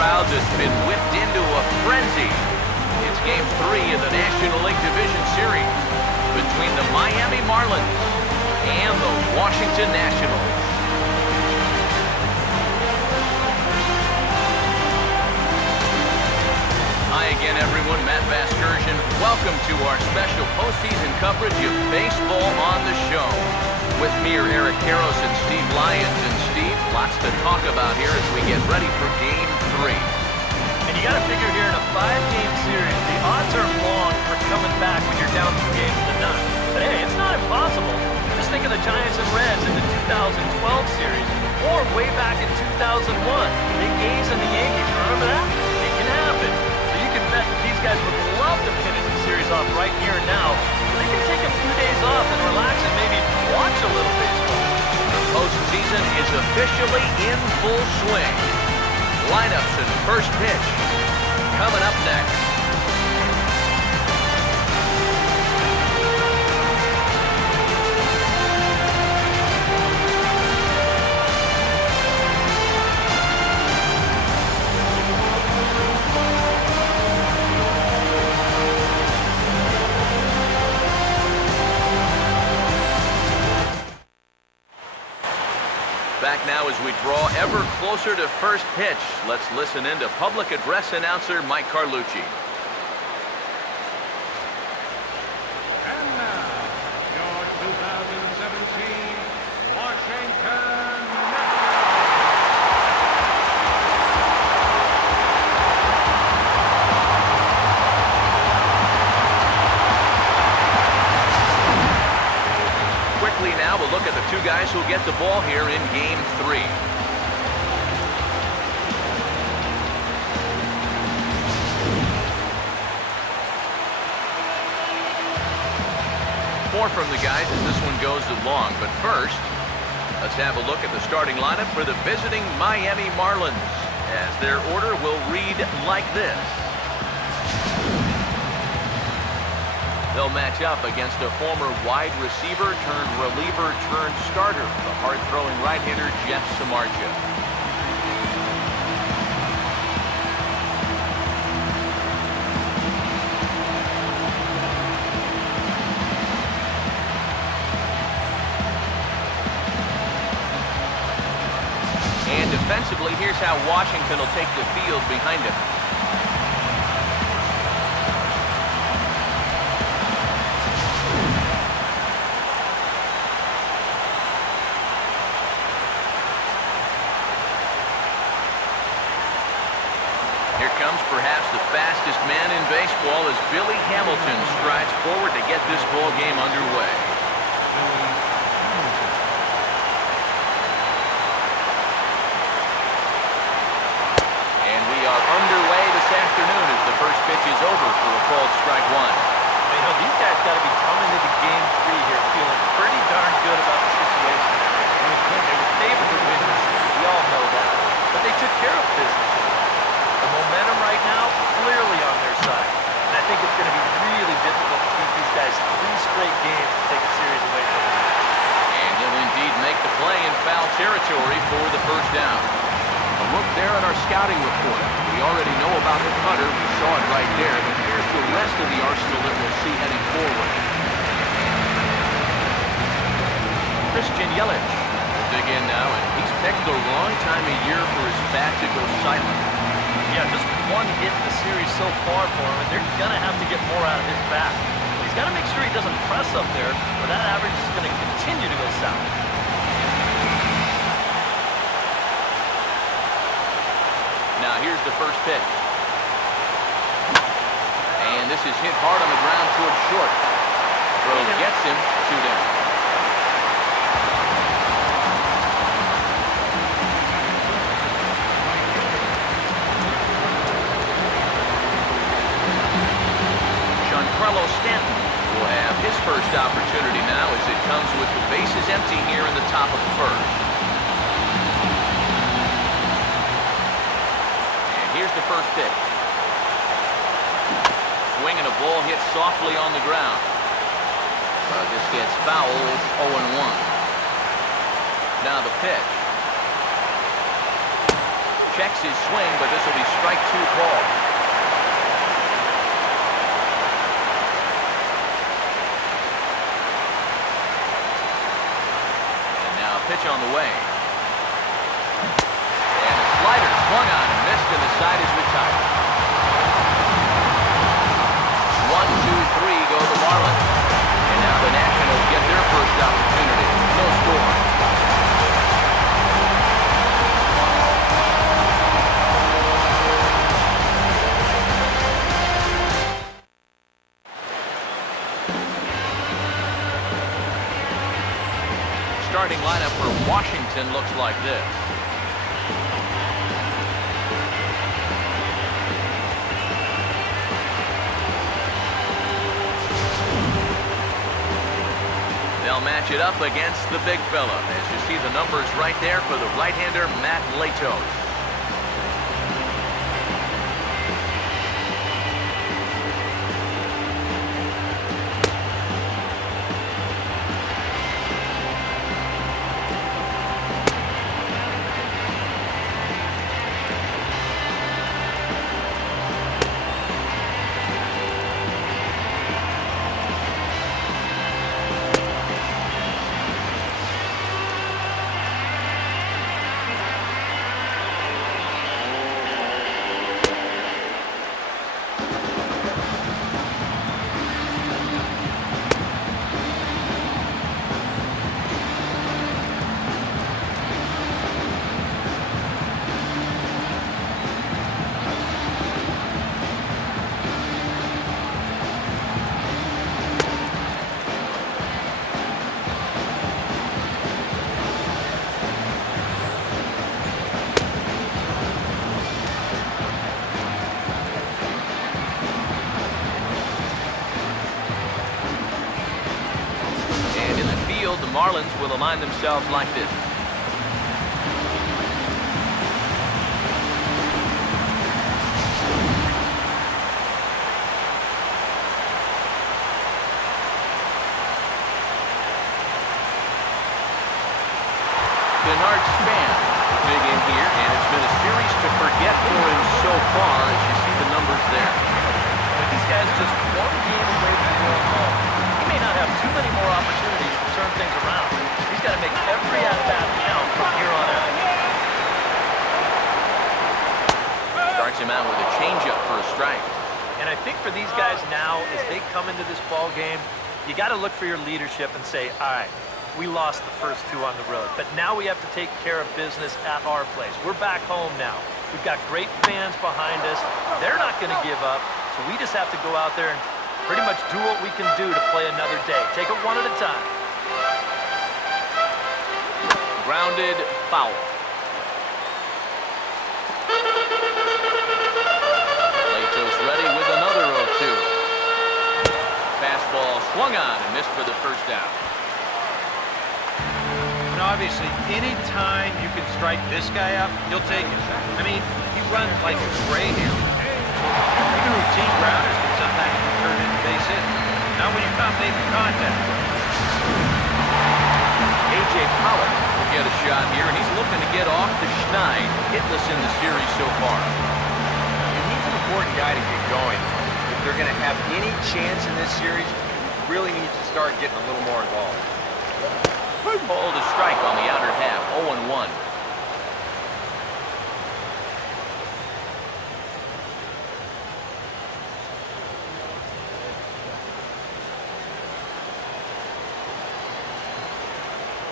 crowd that's been whipped into a frenzy. It's Game 3 of the National League Division Series between the Miami Marlins and the Washington Nationals. Hi again, everyone. Matt Vasgersian. Welcome to our special postseason coverage of baseball on the show. With me are Eric Karros and Steve Lyons. And Steve, lots to talk about here as we get ready for Game 3. And you got to figure here in a 5-game series, the odds are long for coming back when you're down 2 games to none. But hey, it's not impossible. Just think of the Giants and Reds in the 2012 series, or way back in 2001. The A's and the Yankees, remember that? It can happen. That these guys would love to finish the series off right here and now. They can take a few days off and relax and maybe watch a little baseball. The postseason is officially in full swing. Lineups and first pitch coming up next. Back now as we draw ever closer to first pitch. Let's listen in to public address announcer Mike Carlucci. And now, your 2017 Washington Quickly now, we'll look at the two guys who'll get the ball here in Game 3. More from the guys as this one goes along. But first, let's have a look at the starting lineup for the visiting Miami Marlins, as their order will read like this. They'll match up against a former wide receiver turned reliever turned starter, the hard-throwing right-hander Jeff Samardzija. And defensively, here's how Washington will take the field behind him. Perhaps the fastest man in baseball as Billy Hamilton strides forward to get this ball game underway. And we are underway this afternoon as the first pitch is over for a called strike one. Well, you know, these guys got to be coming into Game 3 here feeling pretty darn good about the situation. They were favored to win this. We all know that. But they took care of business. The momentum right now clearly on their side. And I think it's going to be really difficult to keep these guys 3 straight games to take a series away from them. And he'll indeed make the play in foul territory for the first down. A look there at our scouting report. We already know about the cutter. We saw it right there. But here's the rest of the arsenal that we'll see heading forward. Christian Yelich will dig in now, and he's picked the wrong time of year for his bat to go silent. Yeah, just one hit in the series so far for him, and they're going to have to get more out of his bat. He's got to make sure he doesn't press up there, or that average is going to continue to go south. Now here's the first pitch. And this is hit hard on the ground towards short. Throw gets him 2 down. Carlos Stanton will have his first opportunity now as it comes with the bases empty here in the top of the first. And here's the first pitch. Swing and a ball hit softly on the ground. This gets foul. It's 0-1. Now the pitch. checks his swing, but this will be strike 2 call. And now a pitch on the way. And a slider swung on and missed, and the side is retired. 1, 2, 3 go the Marlins. And now the Nationals get their first opportunity. No score. Starting lineup for Washington looks like this. They'll match it up against the big fella. As you see the numbers right there for the right-hander, Matt Latos. The Marlins will align themselves like this. Bernard Span big in here, and it's been a series to forget for him so far, as you see the numbers there. But this guy's just one game away from going home. He may not have too many more opportunities to turn things around. He's got to make every at-bat count from here on out. Starts him out with a changeup for a strike. And I think for these guys now, as they come into this ball game, you got to look for your leadership and say, all right, we lost the first 2 on the road, but now we have to take care of business at our place. We're back home now. We've got great fans behind us. They're not going to give up, so we just have to go out there and pretty much do what we can do to play another day. Take it one at a time. Grounded foul. Latos ready with another 0-2. Fastball swung on and missed for the first down. And obviously, any time you can strike this guy up, you'll take it. I mean, he runs like a greyhound. Even routine grounders can sometimes be turned into base hits. Not when you're not making contact. A.J. Pollock will get a shot here, and he's looking to get off the schneid, hitless in the series so far. And he's an important guy to get going. If they're going to have any chance in this series, really needs to start getting a little more involved. Hold a strike on the outer half, 0-1.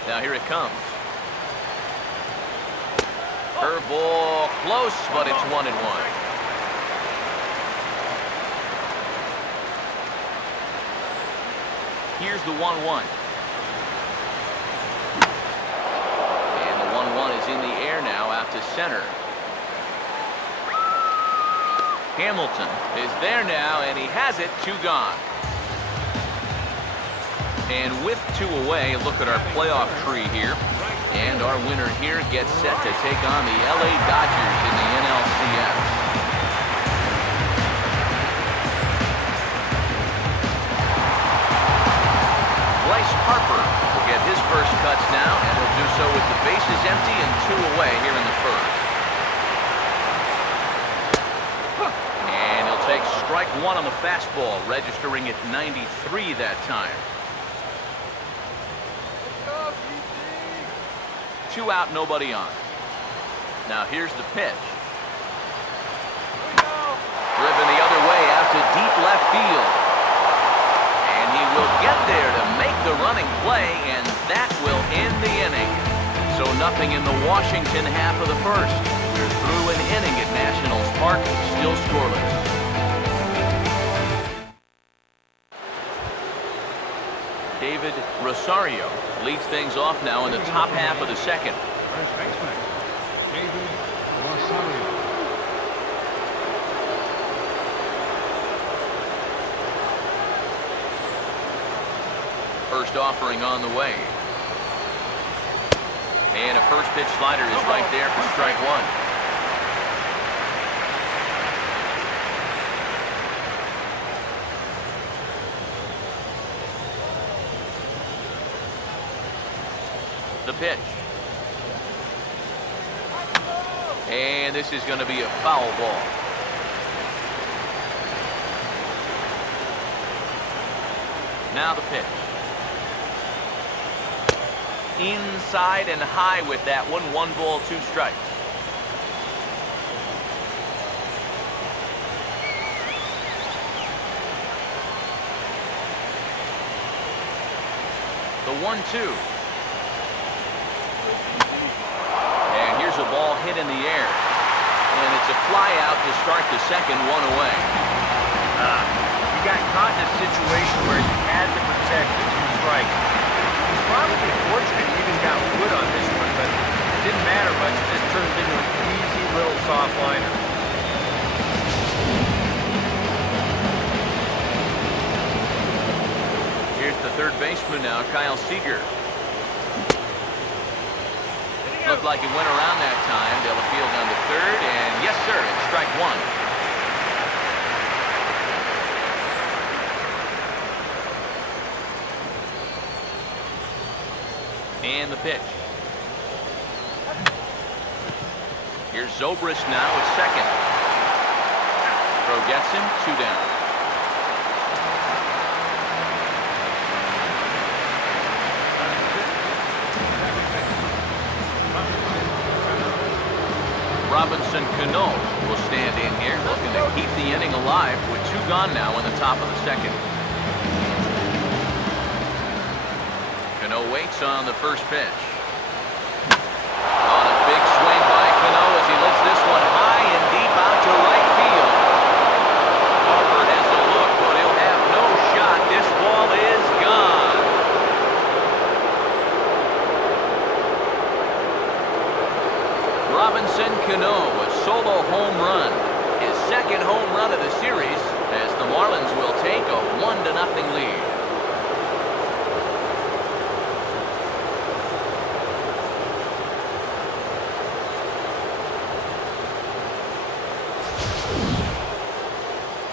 Now here it comes. Curveball close, but it's 1-1. Here's the 1-1. And the 1-1 is in the air now out to center. Hamilton is there now, and he has it, 2 gone. And with 2 away, look at our playoff tree here. And our winner here gets set to take on the LA Dodgers in the NLDS. Bryce Harper will get his first cuts now, and he'll do so with the bases empty and 2 away here in the first. one on the fastball, registering at 93 that time. 2 out, nobody on. Now here's the pitch. Driven the other way out to deep left field. And he will get there to make the running play, and that will end the inning. So nothing in the Washington half of the first. We're through an inning at Nationals Park, still scoreless. David Rosario leads things off now in the top half of the second. First baseman, David Rosario. First offering on the way. And a first pitch slider is right there for strike one. The pitch. And this is going to be a foul ball. Now the pitch. Inside and high with that one. 1 ball, 2 strikes. The 1-2. And here's a ball hit in the air. And it's a fly out to start the second, 1 away. You got caught in a situation where you had to protect the 2 strikes. He's probably fortunate he even got wood on this one, but it didn't matter much. This turned into an easy little soft liner. Here's the third baseman now, Kyle Seager. Looked like it went around that time. Delafield on to third, and yes, sir, it's strike one. And the pitch. Here's Zobrist now at second. Throw gets him, 2 down. Robinson Cano will stand in here, looking to keep the inning alive with 2 gone now in the top of the second. Cano waits on the first pitch. On a big swing by Cano as he lifts this one high and deep out to right field. Harper has a look, but he'll have no shot. This ball is gone. Robinson Cano, a solo home run. His second home run of the series as the Marlins will take a 1-0 lead.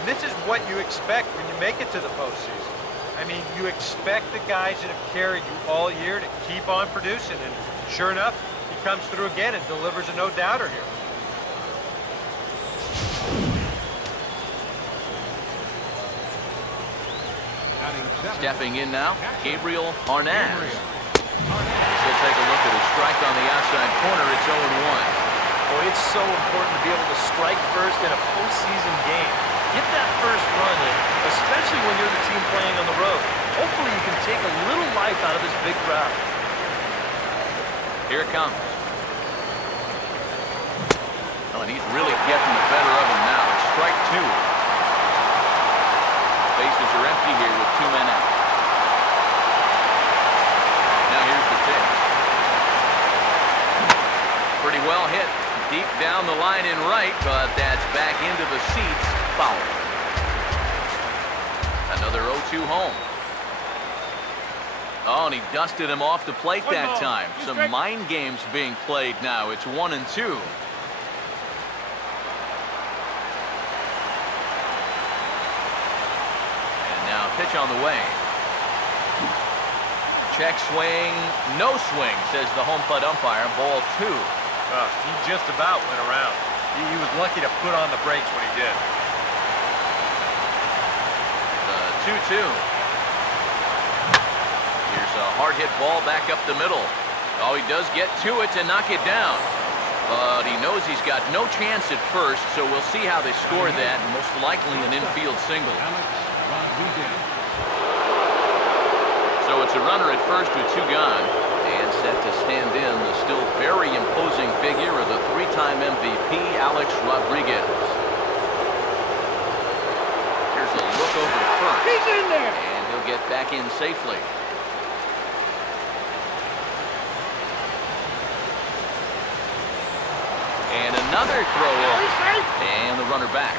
This is what you expect when you make it to the postseason. I mean, you expect the guys that have carried you all year to keep on producing, and sure enough, he comes through again and delivers a no-doubter here. Stepping in now, Gabriel Arnaz. He'll take a look at his strike on the outside corner. It's 0-1. Boy, it's so important to be able to strike first in a postseason game. Get that first run in, especially when you're the team playing on the road. Hopefully you can take a little life out of this big crowd. Here it comes. Oh, and he's really getting the better of him now. It's strike 2. Bases are empty here with 2 men out. Now here's the pitch. Pretty well hit. Deep down the line in right, but that's back into the seats. Foul. Another 0-2 home. Oh, and he dusted him off the plate that time. Some mind games being played now. It's 1-2. And now pitch on the way. Check swing, no swing, says the home plate umpire. Ball 2. He just about went around. He was lucky to put on the brakes when he did. 2-2. Here's a hard hit ball back up the middle. Oh, he does get to it to knock it down. But he knows he's got no chance at first, so we'll see how they score that. Most likely an infield single. So it's a runner at first with 2 gone. And set to stand in the still very imposing figure of the 3-time MVP, Alex Rodriguez. Here's a look over to first. He's in there! And he'll get back in safely. And another throw over. And the runner back.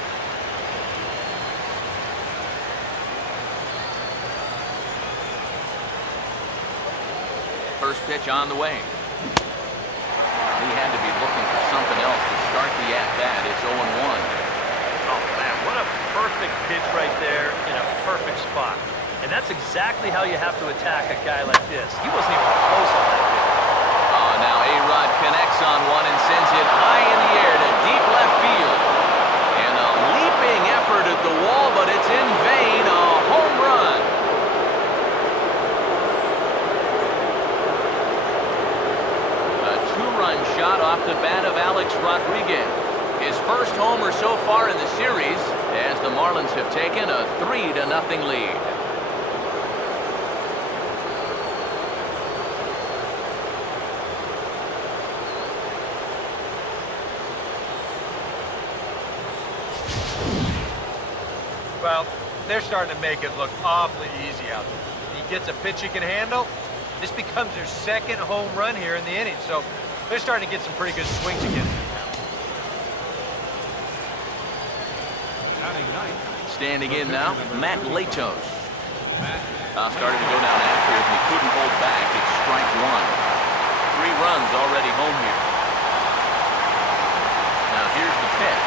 First pitch on the way. He had to be looking for something else to start the at-bat. It's 0-1. Oh, man, what a perfect pitch right there in a perfect spot. And that's exactly how you have to attack a guy like this. He wasn't even close on that pitch. Oh, now A-Rod connects on one and sends it high in the air to deep left field. And a leaping effort at the wall, but it's in vain. A home run. A 2-run shot off the bat of Alex Rodriguez. His first homer so far in the series, as the Marlins have taken a 3-0 lead. Well, they're starting to make it look awfully easy out there. He gets a pitch he can handle. This becomes their second home run here in the inning, so they're starting to get some pretty good swings against him now. Standing in now, Matt Latos. Started to go down after it, and he couldn't hold back. It's strike 1. 3 runs already home here. Now here's the pitch.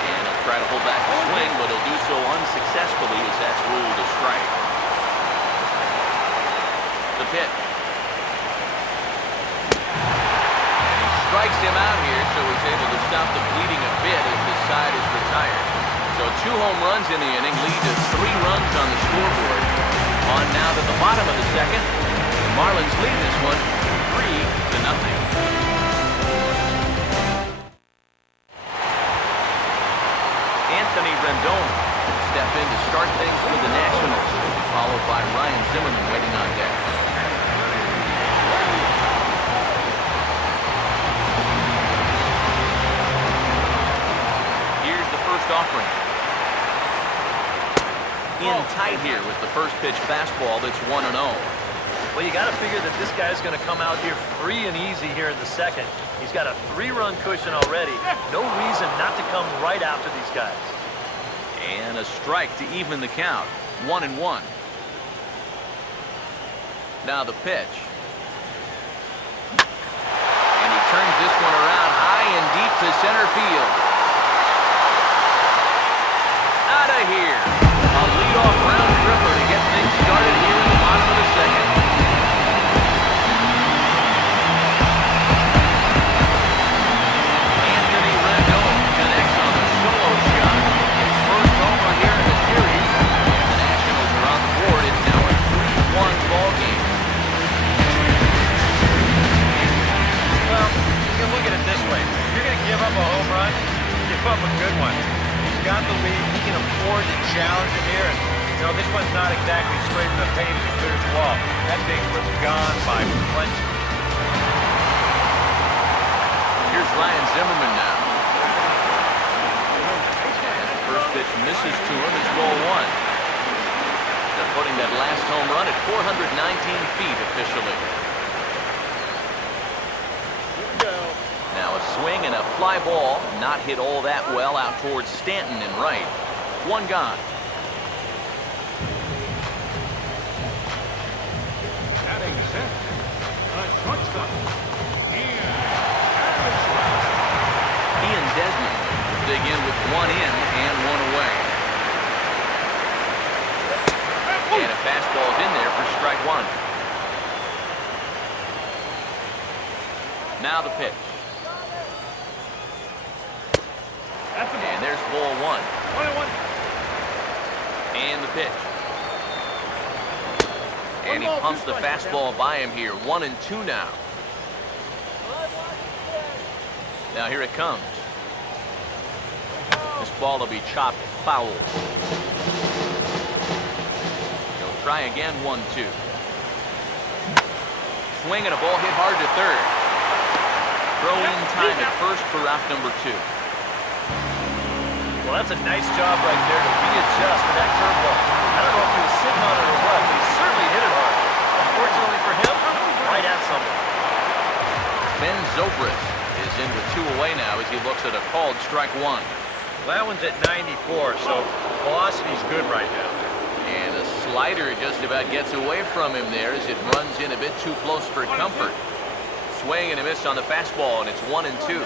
And he'll try to hold back the swing, but he'll do so unsuccessfully as that's ruled a strike. The pitch. And he strikes him out here, so he's able to stop the bleeding a bit as this side is retired. So 2 home runs in the inning lead to 3 runs on the scoreboard. On now to the bottom of the second. The Marlins lead this one 3-0. Anthony Rendon will step in to start things for the Nationals, followed by Ryan Zimmerman waiting on deck. Here's the first offering. In tight here with the first pitch fastball that's 1-0. Well, you got to figure that this guy's going to come out here free and easy here in the second. He's got a 3-run cushion already. No reason not to come right after these guys. And a strike to even the count. 1-1. Now the pitch. And he turns this one around high and deep to center field. Out of here. A leadoff round tripper to get things started here in the bottom of the second. Anthony Rendon connects on the solo shot. His first homer here in the series. And the Nationals are on the board. It's now a 3-1 ball game. Well, you can look at it this way. If you're going to give up a home run, give up a good one. He's got the lead. He can afford to challenge him here. And, you know, this one's not exactly scraping the paint as he clears the wall. That thing was gone by plenty. Here's Ryan Zimmerman now. And the first pitch misses to him. It's ball 1. They're putting that last home run at 419 feet officially. Now a swing and a fly ball, not hit all that well out towards Stanton and right. 1 gone. Batting set. A shortstop. Ian Desmond will dig in with 1 in and 1 away. And a fastball's in there for strike 1. Now the pitch. And there's ball 1. And the pitch. And he pumps the fastball by him here. 1-2 now. Now here it comes. This ball will be chopped foul. He'll try again. 1-2. Swing and a ball hit hard to third. Throw in time at first for out number 2. Well, that's a nice job right there to readjust for that curveball. I don't know if he was sitting on it or what, but he certainly hit it hard. Unfortunately for him, right at someone. Ben Zobrist is in with 2 away now as he looks at a called strike 1. Well, that one's at 94, so velocity's good right now. And a slider just about gets away from him there as it runs in a bit too close for comfort. Swing and a miss on the fastball, and it's 1-2.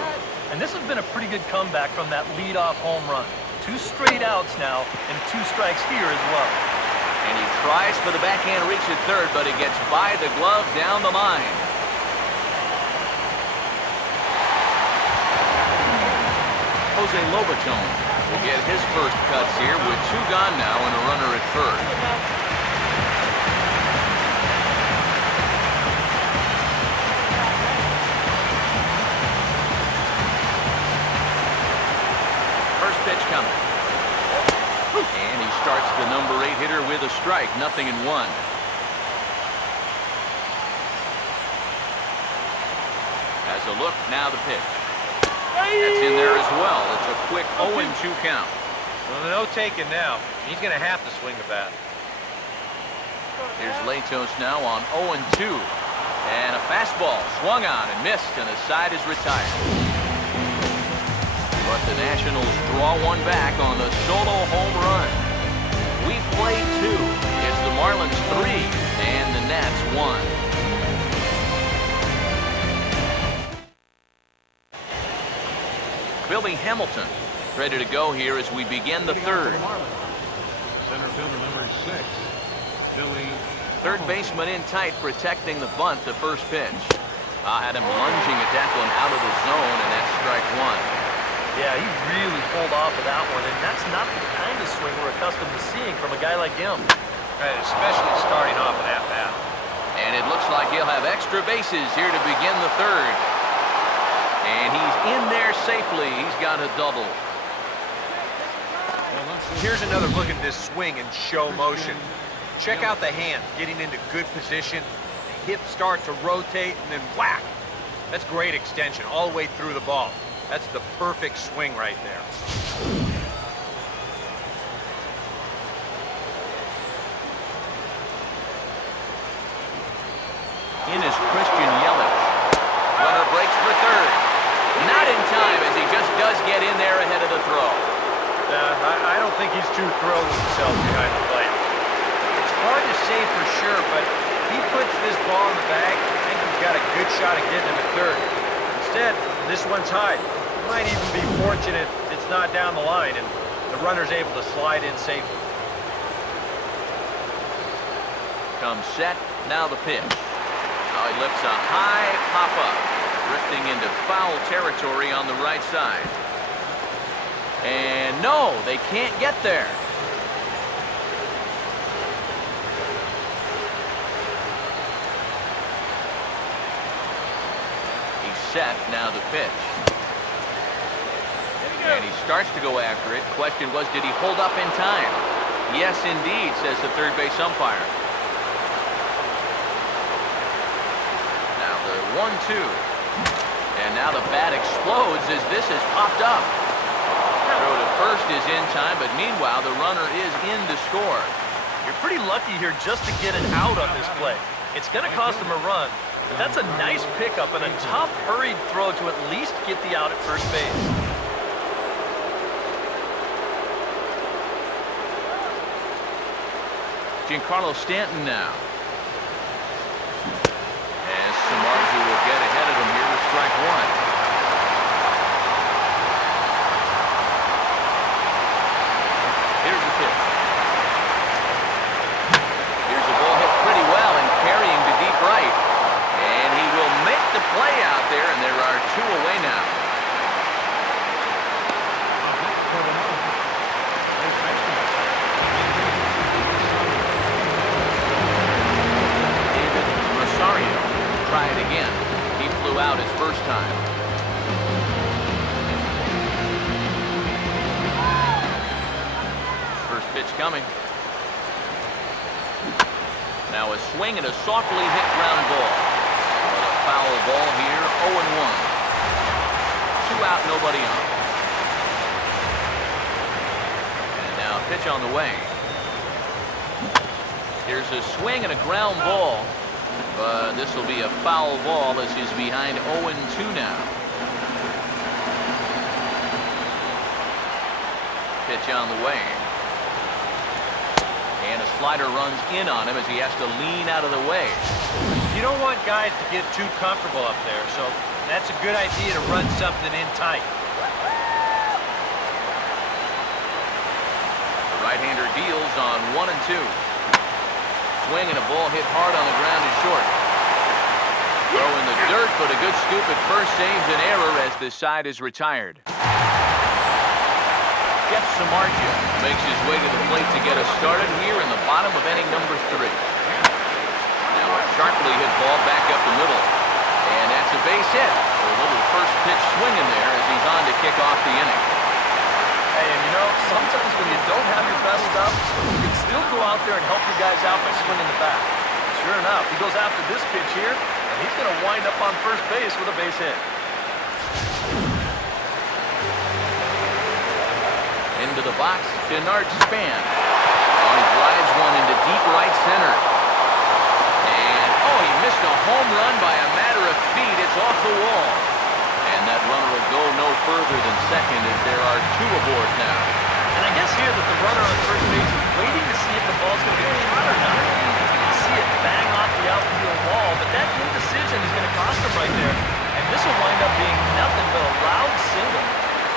And this has been a pretty good comeback from that leadoff home run. 2 straight outs now, and 2 strikes here as well. And he tries for the backhand reach at third, but it gets by the glove down the line. Jose Lobaton will get his first cuts here with 2 gone now and a runner at first. First pitch coming. And he starts the number 8 hitter with a strike. 0-1. Has a look, now the pitch. That's in there as well. It's a quick 0-2 count. Well, no taking now. He's going to have to swing the bat. Here's Latos now on 0-2. And a fastball swung on and missed, and the side is retired. But the Nationals draw one back on the solo home run. We play 2. It's the Marlins 3 and the Nats 1. Billy Hamilton ready to go here as we begin the third. Center fielder number 6, Billy. Third baseman in tight, protecting the bunt. The first pitch. Had him lunging at that one out of the zone, and that's strike 1. Yeah, he really pulled off of that one, and that's not the kind of swing we're accustomed to seeing from a guy like him. Right, especially starting off with that bat. And it looks like he'll have extra bases here to begin the third. And he's in there safely. He's got a double. Here's another look at this swing in show motion. Check out the hands getting into good position. The hips start to rotate and then whack. That's great extension all the way through the ball. That's the perfect swing right there. In is Christian Yelich. Runner breaks for third. Not in time as he just does get in there ahead of the throw. I don't think he's too thrilled with himself behind the plate. It's hard to say for sure, but if he puts this ball in the bag, I think he's got a good shot at getting him at third. Instead, this one's high. He might even be fortunate it's not down the line and the runner's able to slide in safely. Comes set, now the pitch. He lifts a high pop-up, drifting into foul territory on the right side. And no, they can't get there. He's set, now the pitch. And he starts to go after it. Question was, did he hold up in time? Yes, indeed, says the third base umpire. Now the 1-2. And now the bat explodes as this has popped up. Throw to first is in time, but meanwhile the runner is in to score. You're pretty lucky here just to get it out on this play. It's going to cost him a run, but that's a nice pickup and a tough, hurried throw to at least get the out at first base. Giancarlo Stanton now. As Samardzija will get ahead of him here with strike 1. Here's the pitch. Here's the ball hit pretty well and carrying to deep right. And he will make the play out there, and there are 2 away now. two out his first time. First pitch coming. Now a swing and a softly hit ground ball. But a foul ball here, 0-1. Two out, nobody on. And now a pitch on the way. Here's a swing and a ground ball. But this will be a foul ball as he's behind 0-2 now. Pitch on the way. And a slider runs in on him as he has to lean out of the way. You don't want guys to get too comfortable up there, so that's a good idea to run something in tight. The right-hander deals on 1-2. Swing and a ball hit hard on the ground is short. Throw in the dirt, but a good scoop at first saves an error as the side is retired. Jeff Samardzija makes his way to the plate to get us started here in the bottom of inning number 3. Now a sharply hit ball back up the middle. And that's a base hit. A little first pitch swinging there as he's on to kick off the inning. Hey, and you know, sometimes when you don't have your best stuff, you can still go out there and help your guys out by swinging the bat. Sure enough, he goes after this pitch here, and he's going to wind up on first base with a base hit. Into the box, N.L.D.S span. Oh, he drives one into deep right center. And, oh, he missed a home run by a matter of feet. It's off the wall. And that runner will go no further than second as there are 2 aboard now. And I guess here that the runner on first base is waiting to see if the ball's going to get shot or not. You can see it bang off the outfield wall, but that indecision is going to cost him right there. And this will wind up being nothing but a loud single.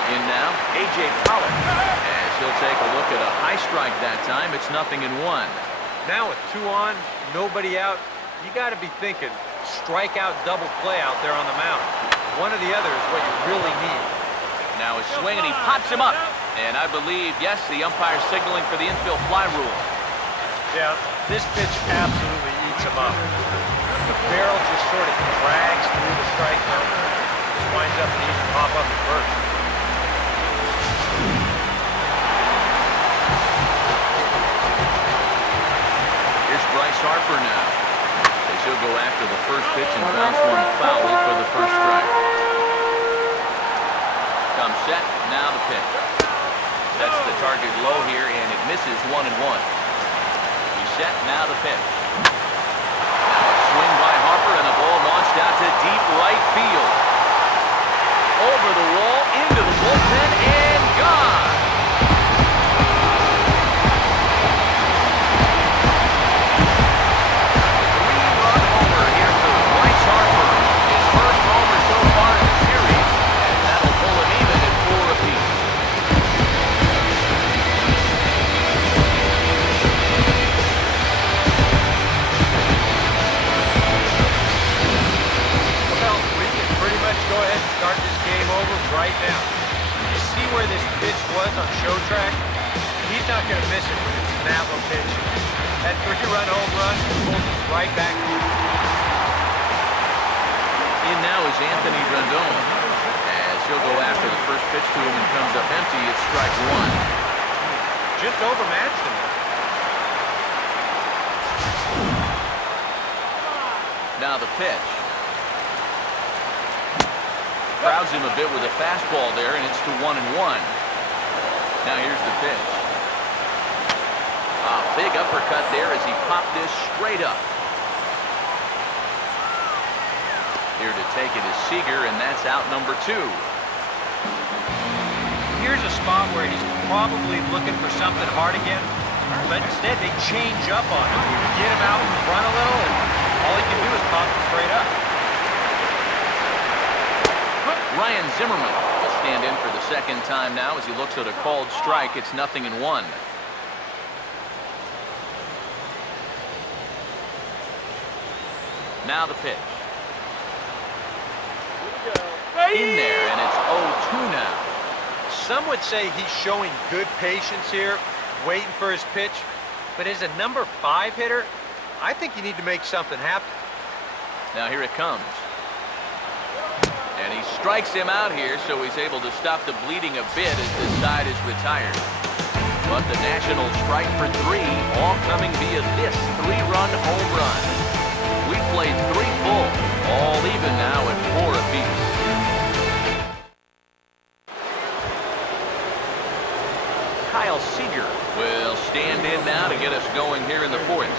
In now, A.J. Pollock. As he'll take a look at a high strike that time. It's 0-1. Now with 2 on, nobody out, you got to be thinking strikeout double play out there on the mound. One or the other is what you really need. Now a swing and he pops him up. And I believe, yes, the umpire's signaling for the infield fly rule. Yeah, this pitch absolutely eats him up. The barrel just sort of drags through the strike zone. Just winds up needing to pop up at first. Here's Bryce Harper now. As he'll go after the first pitch and bounce one foul for the first strike. Comes set, now the pitch. Sets the target low here, and it misses 1-1. He's set, now the pitch. Now a swing by Harper, and the ball launched out to deep right field. Over the wall, into the bullpen, and gone. Three-run homer here for Bryce Harper. His first homer so far in the series, and that'll pull him even at 4 apiece. Well, we can pretty much go ahead and start this game over right now. You see where this pitch was on show track? He's not going to miss it when it's in that location. That 3-run home run pulls us right back. In now is Anthony Rendon. As he'll go after the first pitch to him and comes up empty, it's strike 1. Just overmatched him. Now the pitch. Crowds him a bit with a fastball there, and it's to 1-1. Now here's the pitch. A big uppercut there as he popped this straight up. Here to take it is Seager, and that's out number 2. Here's a spot where he's probably looking for something hard again, but instead they change up on him. Get him out in front a little, and all he can do is pop it straight up. Ryan Zimmerman will stand in for the second time now as he looks at a called strike. It's 0-1. Now the pitch. In there, and it's 0-2 now. Some would say he's showing good patience here, waiting for his pitch. But as a number 5 hitter, I think you need to make something happen. Now here it comes. strikes him out here, so he's able to stop the bleeding a bit as this side is retired. But the Nationals strike for 3, all coming via this 3-run home run. We played 3 full, all even now at 4 apiece. Kyle Seager will stand in now to get us going here in the 4th.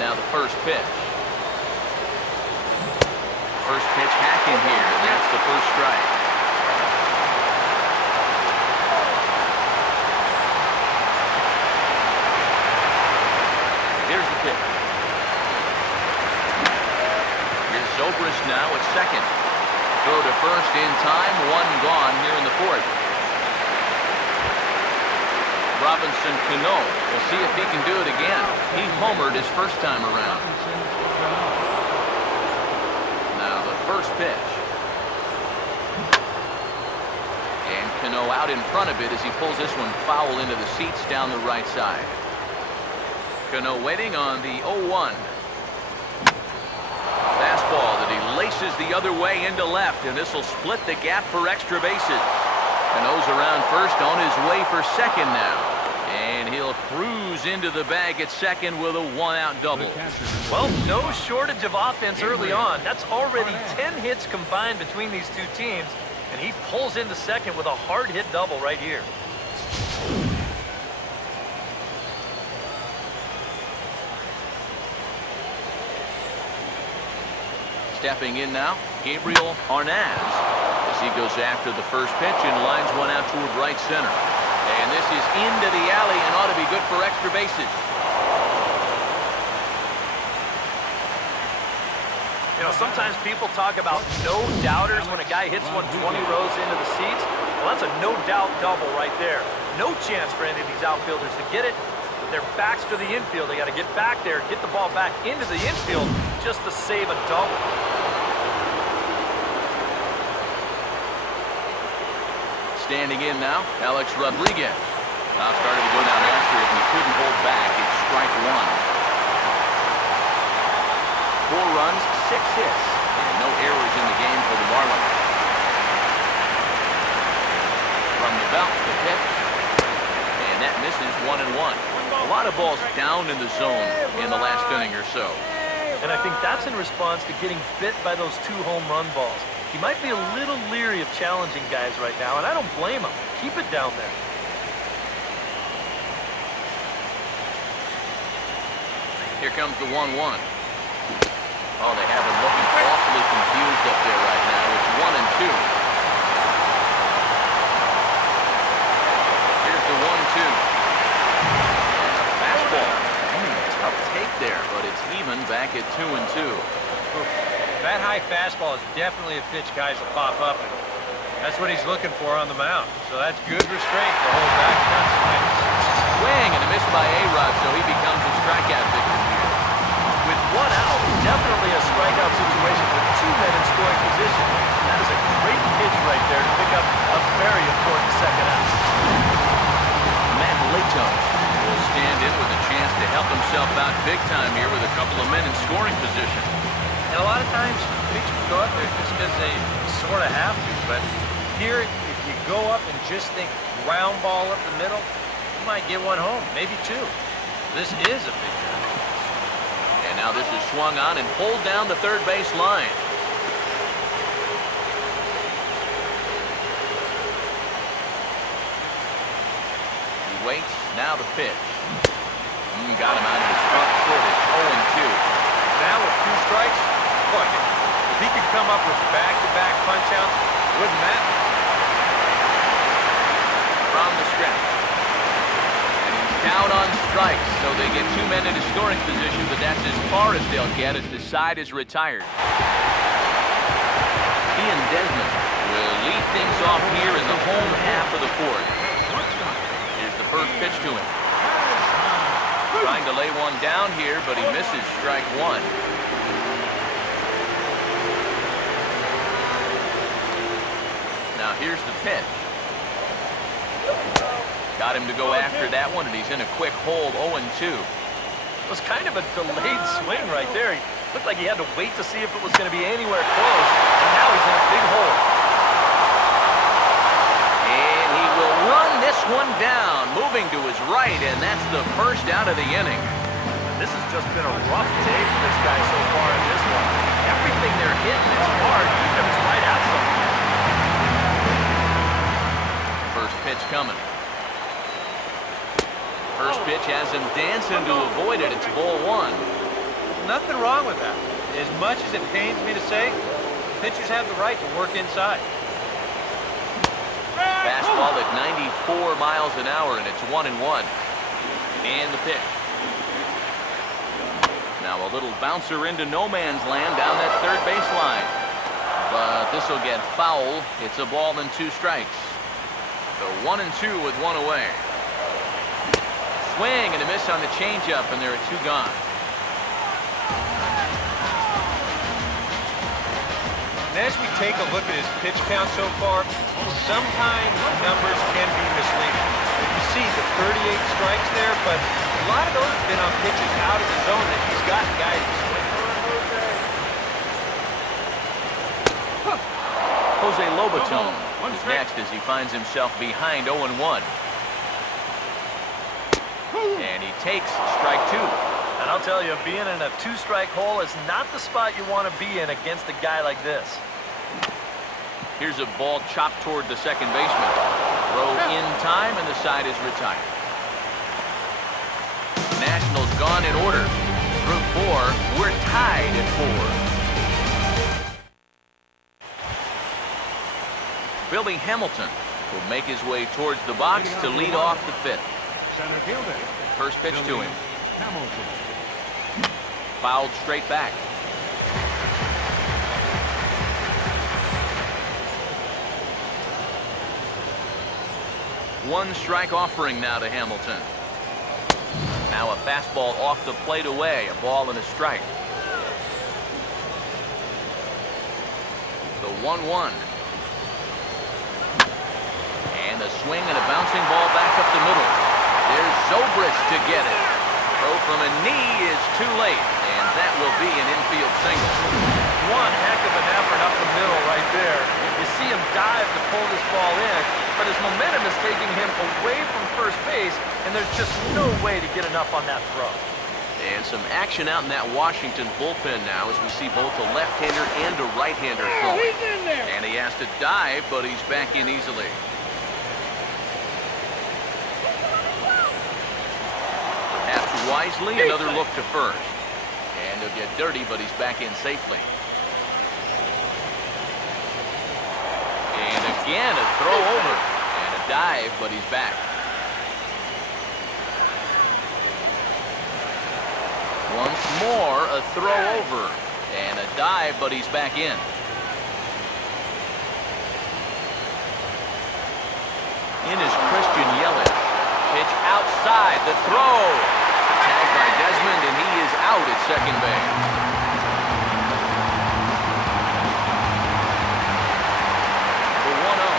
Now the first pitch. First pitch hacking here, and that's the first strike. Here's the pitch. Here's Zobrist now at second. Throw to first in time, 1 gone here in the 4th. Robinson Cano. We'll see if he can do it again. He homered his first time around. Now the first pitch. And Cano out in front of it as he pulls this one foul into the seats down the right side. Cano waiting on the 0-1. Fastball that he laces the other way into left, and this will split the gap for extra bases. Cano's around first, on his way for second now. And he'll cruise into the bag at second with a 1-out double. Well, no shortage of offense early on. That's already 10 hits combined between these two teams, and he pulls into second with a hard-hit double right here. Stepping in now, Gabriel Arnaz, as he goes after the first pitch and lines one out toward right center. And this is into the alley and ought to be good for extra bases. You know, sometimes people talk about no-doubters when a guy hits one 20 rows into the seats. Well, that's a no-doubt double right there. No chance for any of these outfielders to get it. With their backs to the infield, they got to get back there, get the ball back into the infield just to save a double. Standing in now, Alex Rodriguez. Started to go down after it, and he couldn't hold back. It's strike 1. 4 runs, 6 hits, and no errors in the game for the Marlins. From the belt, the pitch, and that misses 1-1. A lot of balls down in the zone in the last inning or so. And I think that's in response to getting bit by those 2 home run balls. He might be a little leery of challenging guys right now, and I don't blame him. Keep it down there. Here comes the 1-1. Oh, they have him looking awfully confused up there right now. It's 1-2. Here's the 1-2. Fastball. Tough take there, but it's even back at 2-2. That high fastball is definitely a pitch guys will pop up, and that's what he's looking for on the mound. So that's good restraint to hold back that swing. Swing and a miss by A-Rod, so he becomes a strikeout victim here. With 1 out, definitely a strikeout situation with 2 men in scoring position. That is a great pitch right there to pick up a very important second out. Matt Lato will stand in with a chance to help himself out big time here with a couple of men in scoring position. And a lot of times, pitchers go up there just because they sort of have to. But here, if you go up and just think ground ball up the middle, you might get 1 home, maybe 2. This is a big drive. And now this is swung on and pulled down the third base line. He waits. Now the pitch. Got him out of his front foot. It's 0-2. Now with 2 strikes, look, if he could come up with back-to-back punch-outs, wouldn't matter. From the stretch. And he's down on strikes, so they get 2 men into scoring position, but that's as far as they'll get as the side is retired. Ian Desmond will lead things off here in the home half of the 4th. Here's the first pitch to him. Trying to lay one down here, but he misses strike 1. Now here's the pitch. Got him to go after that one, and he's in a quick hold, 0-2. It was kind of a delayed swing right there. He looked like he had to wait to see if it was going to be anywhere close, and now he's in a big hole. And he will run this one down, moving to his right, and that's the first out of the inning. This has just been a rough day for this guy so far in this one. Everything they're hitting is hard, even if it's right at someone. First pitch coming. First pitch has him dancing to avoid it. It's ball one. Nothing wrong with that. As much as it pains me to say, pitchers have the right to work inside. Fastball at 94 miles an hour, and it's 1-1. And the pitch. Now a little bouncer into no man's land down that third baseline. But this will get foul. It's a ball and 2 strikes. So 1-2 with 1 away. Swing and a miss on the changeup, and there are 2 gone. And as we take a look at his pitch count so far, sometimes numbers can be misleading. You see the 38 strikes there, but a lot of those have been on pitches out of the zone that he's gotten guys to swing. Jose Lobaton is next as he finds himself behind 0-1. And he takes strike 2. And I'll tell you, being in a 2-strike hole is not the spot you want to be in against a guy like this. Here's a ball chopped toward the second baseman. Throw in time, and the side is retired. Nationals gone in order. Through 4, we're tied at 4. Billy Hamilton will make his way towards the box to lead off the 5th. Center fielder. First pitch to him. Hamilton. Fouled straight back. One strike offering now to Hamilton. Now a fastball off the plate away, a ball and a strike. The 1-1. And a swing and a bouncing ball back up the middle. There's Zobrist to get it. Throw from a knee is too late, and that will be an infield single. One heck of an effort up the middle right there. You see him dive to pull this ball in, but his momentum is taking him away from first base, and there's just no way to get enough on that throw. And some action out in that Washington bullpen now as we see both a left-hander and a right-hander throwing. And he has to dive, but he's back in easily. Perhaps wisely, another look to first. And he'll get dirty, but he's back in safely. And again, a throw over. And a dive, but he's back. Once more, a throw over. And a dive, but he's back in. In is Christian Yelich. Pitch outside, the throw. Tagged by Desmond, and he is out at second base. The 1-0.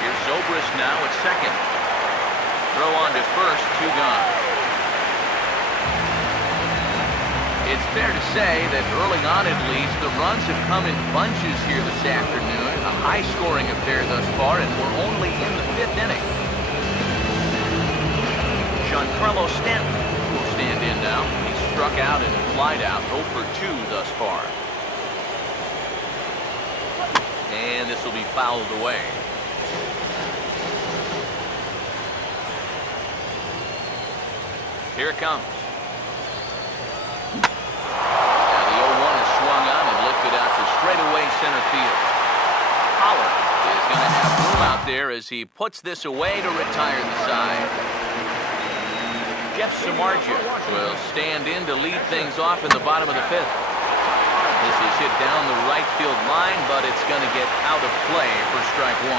Here's Zobrist now at second. Throw on to first, 2 gone. It's fair to say that early on at least, the runs have come in bunches here this afternoon. A high-scoring affair thus far, and we're only in the 5th inning. Giancarlo Stanton will stand in now. He's struck out and flied out, 0 for 2 thus far. And this will be fouled away. Here it comes. Now the 0-1 is swung on and lifted out to straightaway center field. Pollard is going to have room out there as he puts this away to retire the side. Jeff Samardzija will stand in to lead things off in the bottom of the 5th. This is hit down the right field line, but it's going to get out of play for strike 1.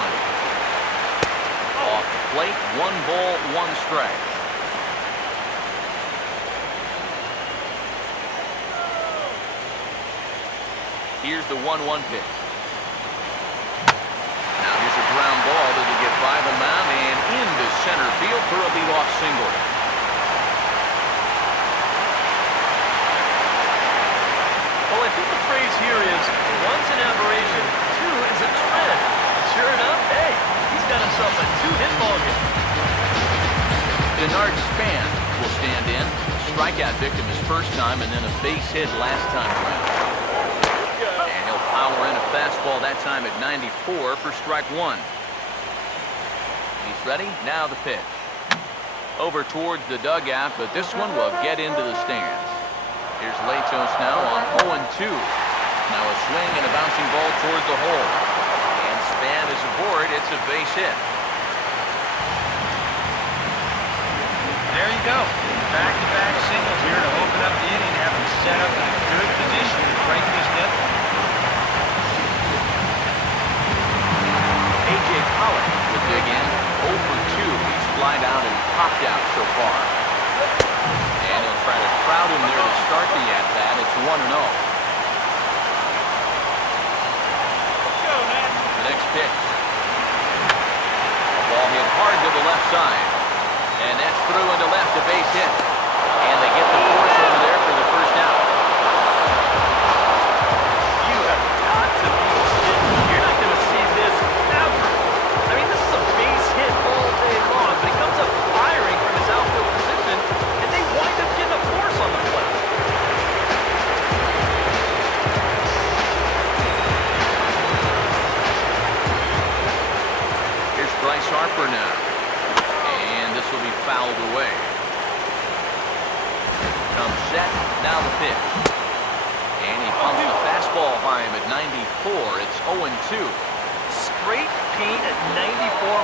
Off the plate, 1 ball, 1 strike. Here's the 1-1 pitch. Now here's a ground ball that'll get by the mound and into center field for a leadoff single. Well, I think the phrase here is, one's an aberration, two is a trend. Sure enough, hey, he's got himself a two-hit ball game. N.L.D.S Span will stand in. Strikeout victim his first time, and then a base hit last time around. And he'll power in a fastball that time at 94 for strike one. He's ready. Now the pitch. Over towards the dugout, but this one will get into the stands. Here's Latos now on 0-2. Now a swing and a bouncing ball towards the hole. And Span is aboard. It's a base hit. There you go. Back-to-back singles here to open up the inning, have him set up in a good position to break this deadline. A.J. Pollock will dig in. 0-2. He's flied out and popped out so far. And he'll try to crowd him there to start the at-bat. It's 1-0. The next pitch. A ball hit hard to the left side. And that's through into left, a base hit. And they get the force over there for the first out. You have got to be kidding me. You're not going to see this ever. I mean, this is a base hit all day long, but he comes up firing from his outfield position, and they wind up getting a force on the plate. Here's Bryce Harper now. This will be fouled away. Comes set. Now the pitch. And he pumps the fastball by him at 94. It's 0-2. Straight paint at 94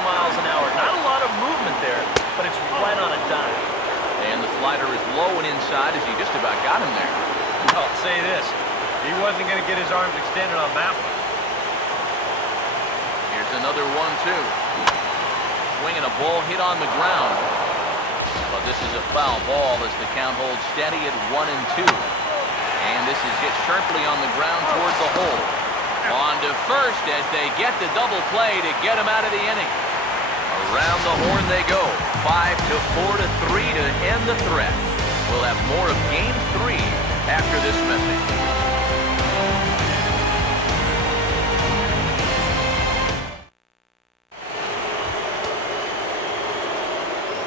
miles an hour. Not a lot of movement there, but it's right on a dime. And the slider is low and inside as he just about got him there. I'll say this. He wasn't going to get his arms extended on that one. Here's another 1-2. Swinging a ball hit on the ground. But this is a foul ball as the count holds steady at 1-2. And this is hit sharply on the ground towards the hole. On to first as they get the double play to get him out of the inning. Around the horn they go. 5-4-3 to end the threat. We'll have more of Game 3 after this message.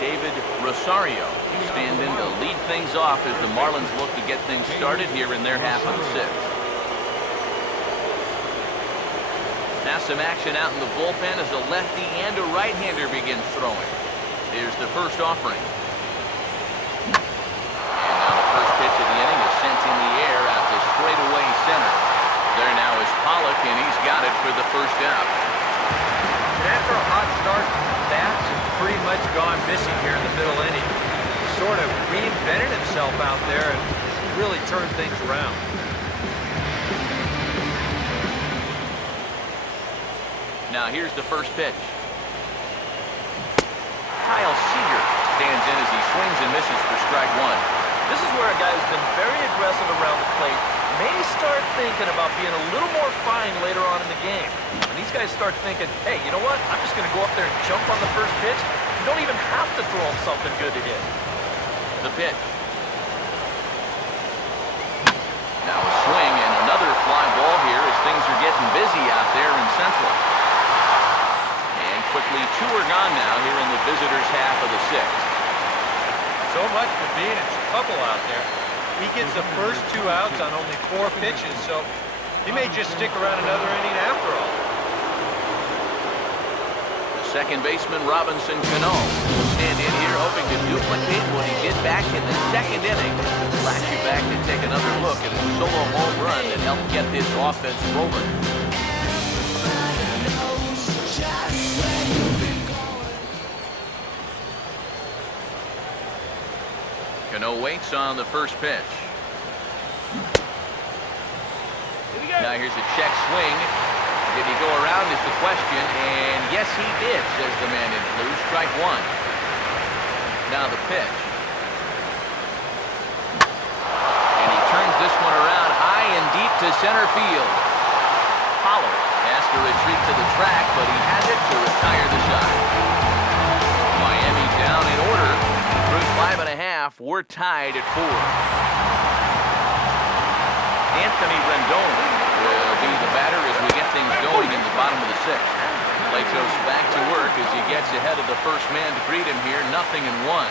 David Rosario will stand in to lead things off as the Marlins look to get things started here in their half of the sixth. Now some action out in the bullpen as a lefty and a right-hander begin throwing. Here's the first offering. And now the first pitch of the inning is sent in the air out to straightaway center. There now is Pollock, and he's got it for the first out. And after a hot start, bats have pretty much gone missing here in the middle inning. He sort of reinvented himself out there and really turned things around. Now here's the first pitch. Kyle Seager stands in as he swings and misses for strike one. This is where a guy who's been very aggressive around the plate may start thinking about being a little more fine later on in the game. When these guys start thinking, hey, you know what? I'm just going to go up there and jump on the first pitch. You don't even have to throw him something good to hit. The pitch. Now a swing and another fly ball here as things are getting busy out there in Central. And quickly two are gone now here in the visitors' half of the sixth. So much for being in trouble out there. He gets the first two outs on only 4 pitches, so he may just stick around another inning after all. The second baseman, Robinson Cano, will stand in here hoping to duplicate what he did back in the second inning. Flash you back to take another look at a solo home run that helped get this offense rolling. Cano waits on the first pitch. Now here's a check swing. Did he go around is the question, and yes he did, says the man in blue. Strike one. Now the pitch. And he turns this one around high and deep to center field. Pollard has to retreat to the track, but he has it to retire the side. Miami half. We're tied at 4. Anthony Rendon will be the batter as we get things going in the bottom of the 6th. Plate goes back to work as he gets ahead of the first man to greet him here. 0-1.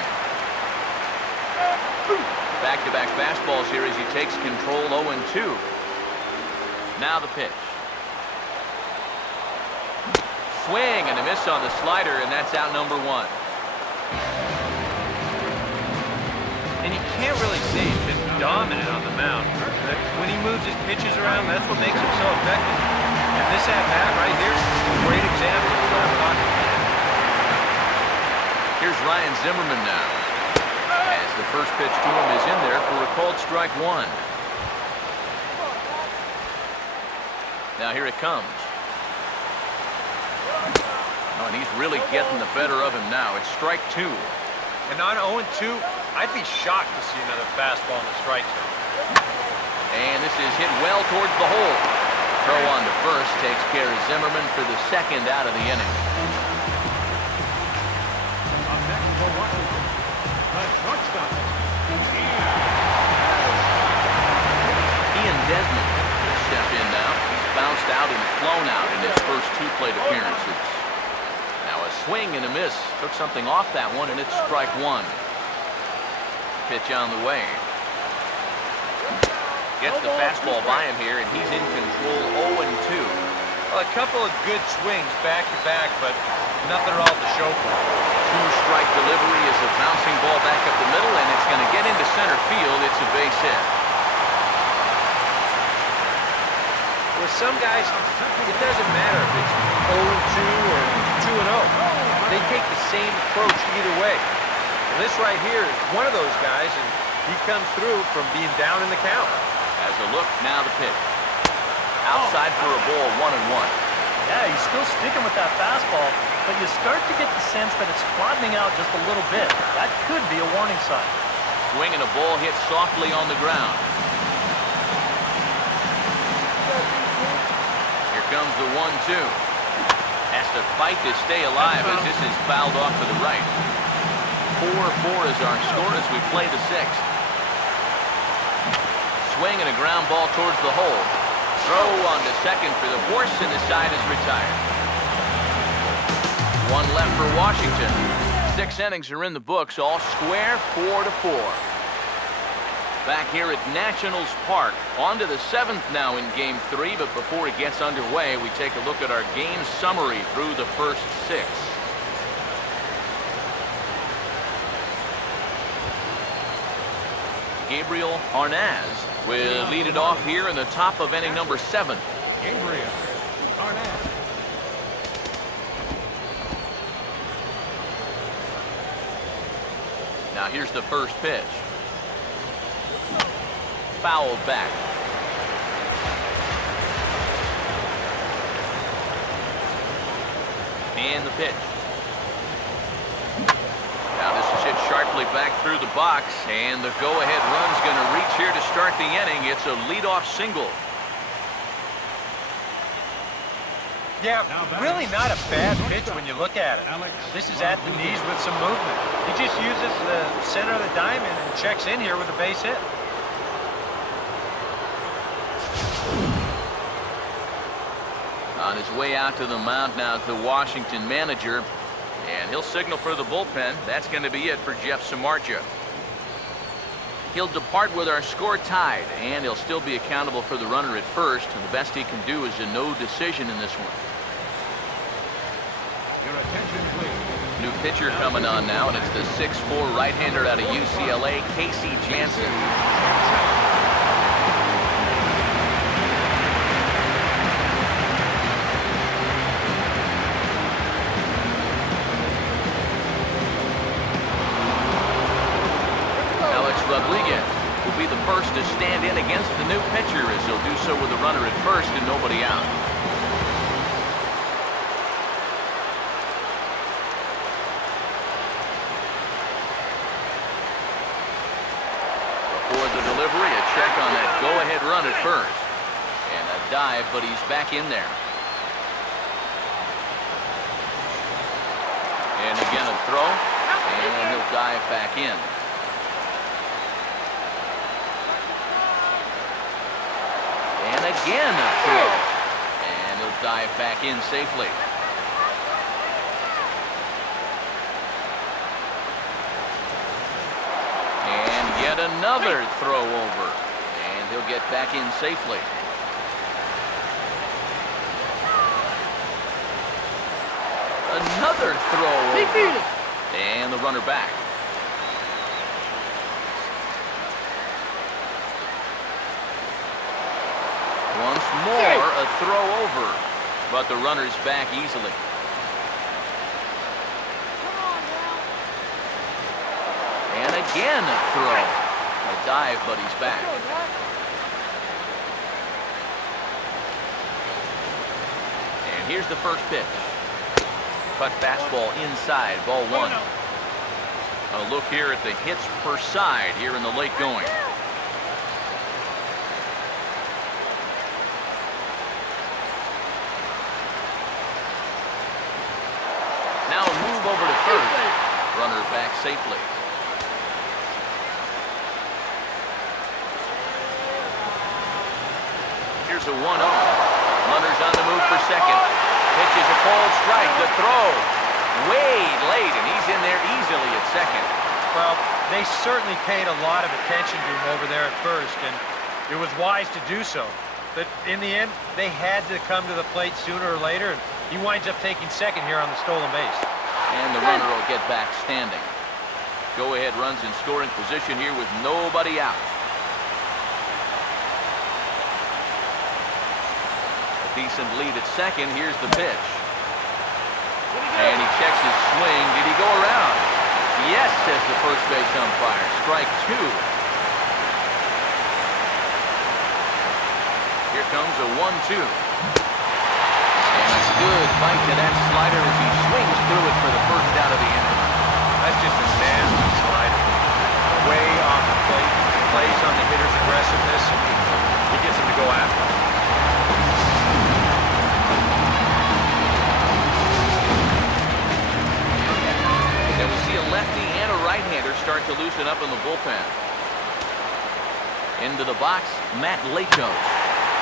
Back-to-back fastballs here as he takes control. 0-2. Now the pitch. Swing and a miss on the slider, and that's out number 1. And you can't really say he's been dominant on the mound. When he moves his pitches around, that's what makes him so effective. And this at-bat right here is a great example of what I'm talking about. Here's Ryan Zimmerman now. As the first pitch to him is in there for a called strike 1. Now here it comes. Oh, and he's really getting the better of him now. It's strike 2. And on 0-2, I'd be shocked to see another fastball in the strike zone. And this is hit well towards the hole. Throw on to first takes care of Zimmerman for the 2nd out of the inning. Up next for Washington, the shortstop, Ian Desmond will step in now. He's bounced out and flown out in his first 2 plate appearances. Now a swing and a miss. Took something off that one, and it's strike 1. Pitch on the way. Gets the fastball by him here, and he's in control. 0-2. Well, a couple of good swings back-to-back, but nothing at all to show for it. 2-strike delivery is a bouncing ball back up the middle, and it's going to get into center field. It's a base hit. With some guys, it doesn't matter if it's 0-2 or 2-0. They take the same approach either way. Well, this right here is one of those guys, and he comes through from being down in the count. As a look, now the pitch. Outside for a ball, 1-1. Yeah, he's still sticking with that fastball, but you start to get the sense that it's flattening out just a little bit. That could be a warning sign. Swing and a ball hit softly on the ground. Here comes the 1-2. Has to fight to stay alive as this is fouled off to the right. 4-4 is our score as we play the 6th. Swing and a ground ball towards the hole. Throw on to second for the force, and the side is retired. 1 left for Washington. 6 innings are in the books, all square, 4-4. Back here at Nationals Park. On to the 7th now in Game 3, but before it gets underway, we take a look at our game summary through the first 6. Gabriel Arnaz will lead it off here in the top of inning number 7. Gabriel Arnaz. Now here's the first pitch. Fouled back. And the pitch. Now this is hit sharply back through the box, and the go-ahead run's going to reach here to start the inning. It's a leadoff single. Yeah, really not a bad pitch when you look at it. This is at the knees with some movement. He just uses the center of the diamond and checks in here with a base hit. On his way out to the mound now is the Washington manager, and he'll signal for the bullpen. That's going to be it for Jeff Samardzija. He'll depart with our score tied, and he'll still be accountable for the runner at first. And the best he can do is a no decision in this one. Your attention, please. New pitcher coming on now, and it's the 6'4" right-hander out of UCLA, Casey Jansen. Rodriguez will be the first to stand in against the new pitcher, as he'll do so with a runner at first and nobody out. Before the delivery, a check on that go-ahead run at first. And a dive, but he's back in there. And again a throw, and he'll dive back in. again a throw. And he'll dive back in safely. And yet another throw over. And he'll get back in safely. Another throw over. And the runner back. Once more, a throw over. But the runner's back easily. And again a throw. A dive, but he's back. And here's the first pitch. Cut fastball inside, ball one. A look here at the hits per side here in the late going. Now a move over to third. Runner back safely. Here's a 1-0. Runners on the move for second. Pitch is a called strike. The throw way late, and he's in there easily at second. Well, they certainly paid a lot of attention to him over there at first, and it was wise to do so. But in the end, they had to come to the plate sooner or later, and he winds up taking second here on the stolen base. And the runner will get back standing. Go-ahead runs in scoring position here with nobody out. A decent lead at second. Here's the pitch. And he checks his swing. Did he go around? Yes, says the first base umpire. Strike two. Here comes a 1-2. And a good bite to that slider as he swings through it for the first out of the inning. That's just a nasty slider. Way off the plate. Plays on the hitter's aggressiveness, and he gets him to go after him. Then we see a lefty and a right-hander start to loosen up in the bullpen. Into the box, Matt Lakos.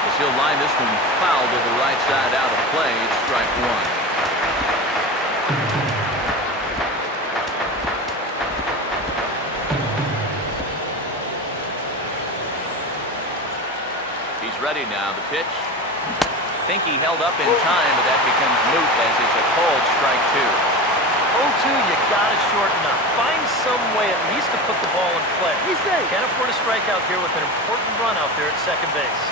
As he'll line this one foul to the right side out of play. It's strike one. He's ready now. The pitch. Think he held up in time, but that becomes moot as it's a called strike two. 0-2, you gotta shorten up. Find some way at least to put the ball in play. Can't afford a strikeout here with an important run out there at second base.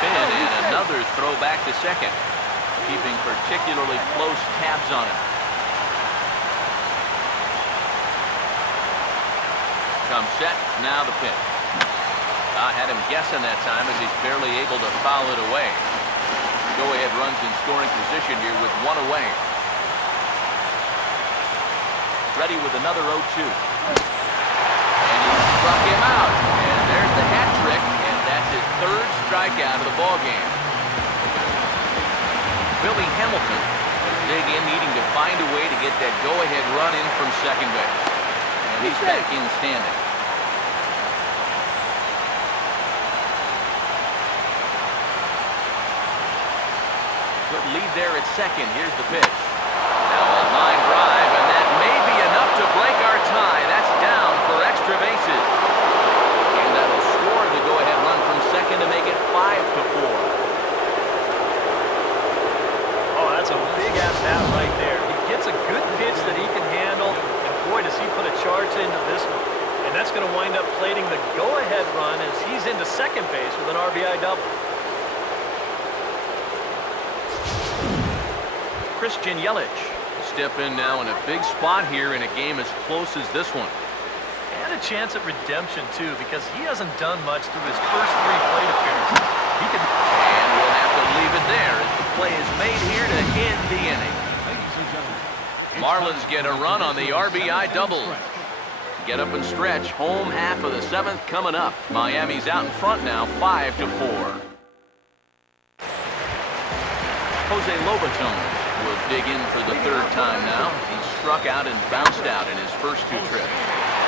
And another throw back to second, keeping particularly close tabs on it. Comes set, now the pitch. I had him guessing that time as he's barely able to foul it away. Go-ahead runs in scoring position here with one away. Ready with another 0-2. And he struck him out. And there's the hat trick. That's his third strikeout of the ballgame. Billy Hamilton dig in, needing to find a way to get that go-ahead run in from second base. And he's back in standing. Good lead there at second. Here's the pitch. Now a line drive, and that may be enough to break our tie. That's down for extra bases. And that'll score the go-ahead run from second to make it 5-4. Oh, that's a big at-bat right there. He gets a good pitch that he can handle, and boy, does he put a charge into this one. And that's going to wind up plating the go-ahead run as he's into second base with an RBI double. Christian Yelich will step in now in a big spot here in a game as close as this one. And a chance at redemption, too, because he hasn't done much through his first three plate appearances. He could... And we'll have to leave it there as the play is made here to end the inning. Marlins get a run on the RBI double. Get up and stretch. Home half of the seventh coming up. Miami's out in front now, 5-4. Jose Lobaton will dig in for the third time now. He struck out and bounced out in his first two trips.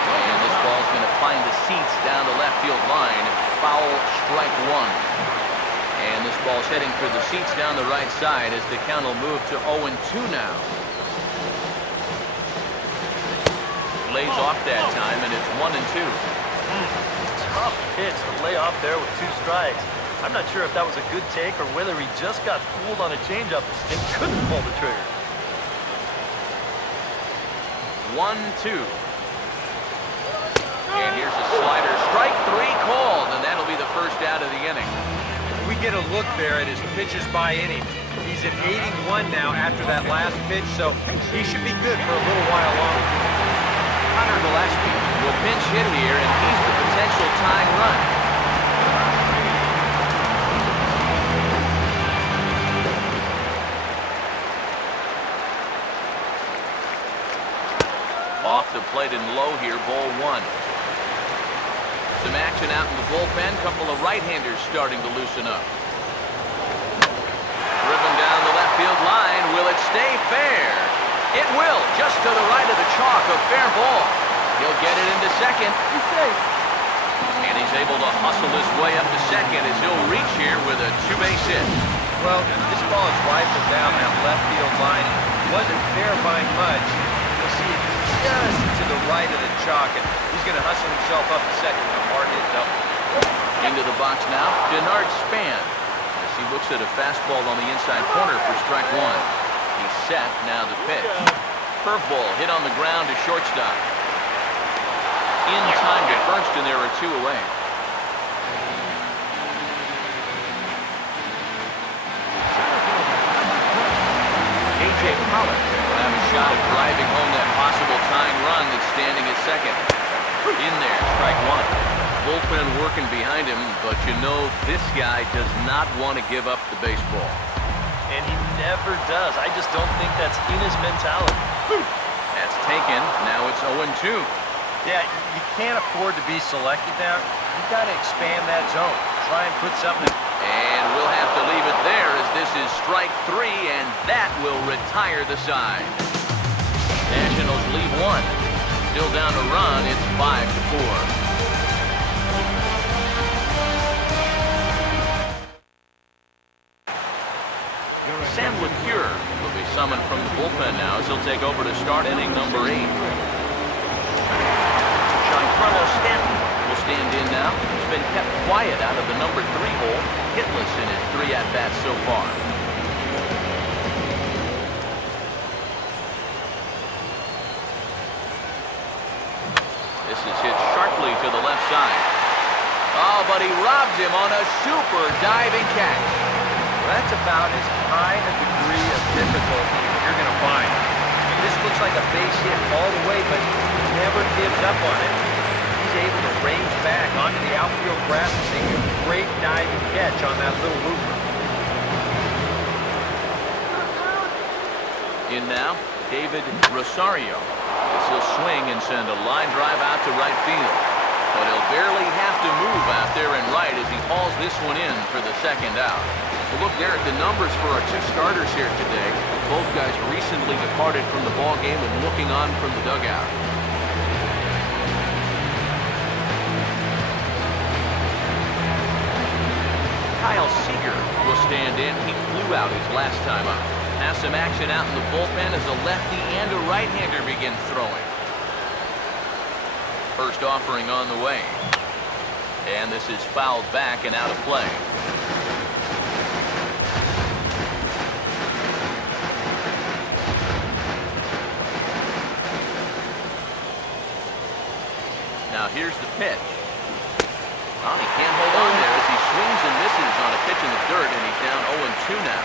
And this ball's going to find the seats down the left field line. Foul, strike one. And this ball's heading for the seats down the right side as the count will move to 0-2 now. Lays off that time, and it's 1-2. Tough pitch to lay off there with 2 strikes. I'm not sure if that was a good take or whether he just got fooled on a changeup and couldn't pull the trigger. 1-2. And here's a slider. Strike 3 called, and that'll be the first out of the inning. We get a look there at his pitches by inning. He's at 81 now after that last pitch, so he should be good for a little while longer. Connor Gillespie will pinch hit here, and he's the potential tying run. Off the plate and low here, ball 1. Some action out in the bullpen. Couple of right-handers starting to loosen up. Driven down the left field line. Will it stay fair? It will. Just to the right of the chalk. A fair ball. He'll get it into second. He's safe. And he's able to hustle his way up to second as he'll reach here with a 2-base hit. Well, this ball is rifled down that left field line. Wasn't fair by much. You'll see it just to the right of the chalk, and he's going to hustle himself up to second with a hard-hit double. Into the box now, Denard Span. As he looks at a fastball on the inside corner for strike 1. He's set, now the pitch. Curveball hit on the ground to shortstop. In time to first, and there are 2 away. A.J. Pollock will have a shot at driving home that possible tying run that's standing at second. In there, strike 1. Bullpen working behind him, but you know this guy does not want to give up the baseball. And he never does. I just don't think that's in his mentality. That's taken. Now it's 0-2. Yeah, you can't afford to be selected now. You've got to expand that zone. Try and put something. And we'll have to leave it there as this is strike 3, and that will retire the side. Nationals lead 1. Still down to run. It's 5-4. Sam LeCure will be summoned from the bullpen now as he'll take over to start inning number 8. Giancarlo Stanton will stand in now. He's been kept quiet out of the number 3 hole, hitless in his 3 at-bats so far. This is hit sharply to the left side. Oh, but he robs him on a super diving catch. Well, that's about as high a degree of difficulty you're going to find. This looks like a base hit all the way, but he never gives up on it. He's able to range back onto the outfield grass and make a great diving catch on that little looper. In now, David Rosario, as he'll swing and send a line drive out to right field. But he'll barely have to move out there and right as he hauls this one in for the second out. Well, look there at the numbers for our 2 starters here today. Both guys recently departed from the ball game and looking on from the dugout. Kyle Seager will stand in. He flew out his last time up. Has some action out in the bullpen as a lefty and a right-hander begin throwing. First offering on the way. And this is fouled back and out of play. Now here's the pitch. Well, he can't hold on there as he swings and misses on a pitch in the dirt, and he's down 0-2 now.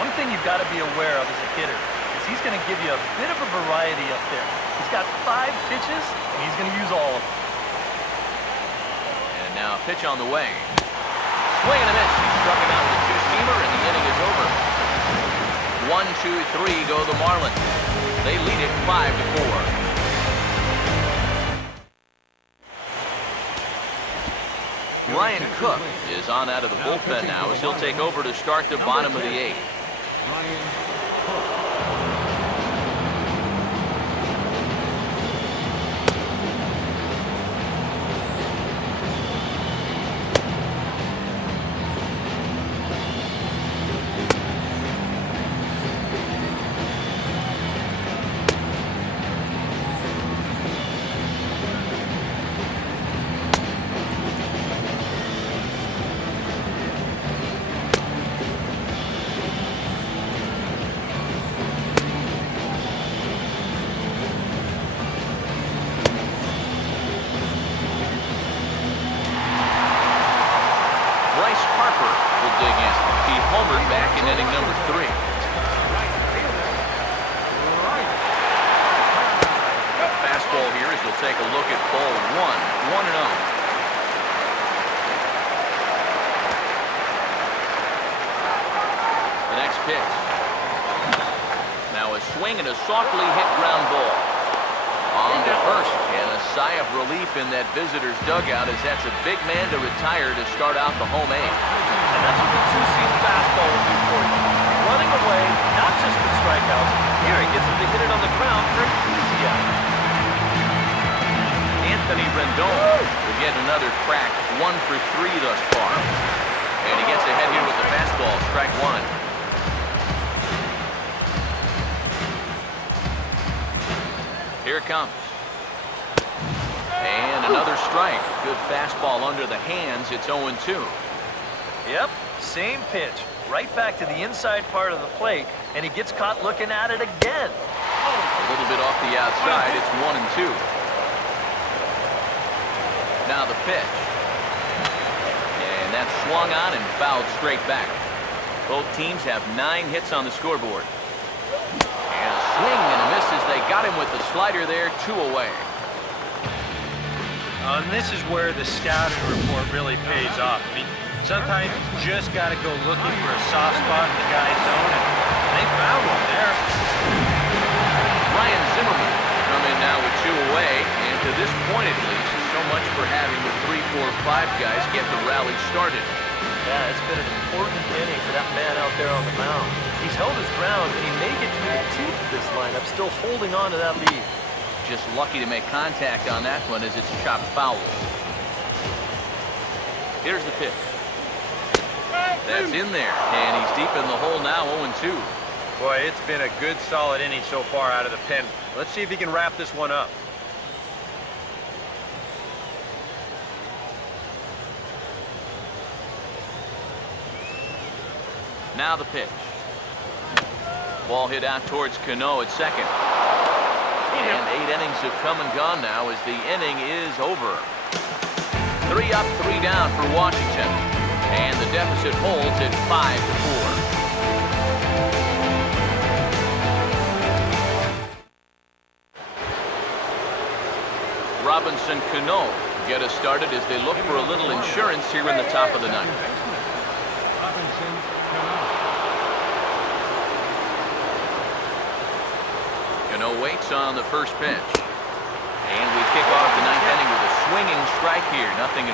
One thing you've got to be aware of as a hitter is he's going to give you a bit of a variety up there. He's got 5 pitches, and he's going to use all of them. And now a pitch on the way. Swing and a miss. He struck him out with a 2-seamer, and the inning is over. 1-2-3 go the Marlins. They lead it 5-4. Ryan Cook is on out of the bullpen now as he'll take over to start the bottom of the 8th. Ryan Cook. will take a look at ball one. 1-0. The next pitch. Now a swing and a softly hit ground ball. On to first, and a sigh of relief in that visitor's dugout as that's a big man to retire to start out the home eighth. And that's what the two-seam fastball will do for you. Running away, not just with strikeouts. Here he gets him to hit it on the ground for an easy out. Anthony Rendon will get another crack, 1 for 3 thus far. And he gets ahead here with the fastball, strike one. Here it comes. And another strike. Good fastball under the hands. It's 0-2. Yep, same pitch. Right back to the inside part of the plate, and he gets caught looking at it again. A little bit off the outside. It's 1-2. Now the pitch. And that's swung on and fouled straight back. Both teams have 9 hits on the scoreboard. And a swing and a miss as they got him with the slider there, 2 away. And this is where the scouting report really pays off. I mean, sometimes you just got to go looking for a soft spot in the guy's zone, and they found one there. Ryan Zimmerman come in now with 2 away, and to this point at least, so much for having the 3, 4, 5 guys get the rally started. Yeah, it's been an important inning for that man out there on the mound. He's held his ground, and he may get through the teeth of this lineup, still holding on to that lead. Just lucky to make contact on that one as it's chopped foul. Here's the pitch. That's in there, and he's deep in the hole now, 0-2. Boy, it's been a good, solid inning so far out of the pen. Let's see if he can wrap this one up. Now the pitch. Ball hit out towards Cano at second. And 8 innings have come and gone now as the inning is over. 3 up, 3 down for Washington. And the deficit holds at 5-4. Robinson Cano get us started as they look for a little insurance here in the top of the ninth. Robinson Cano. Cano waits on the first pitch. And we kick off the ninth inning with a swinging strike here, 0-1.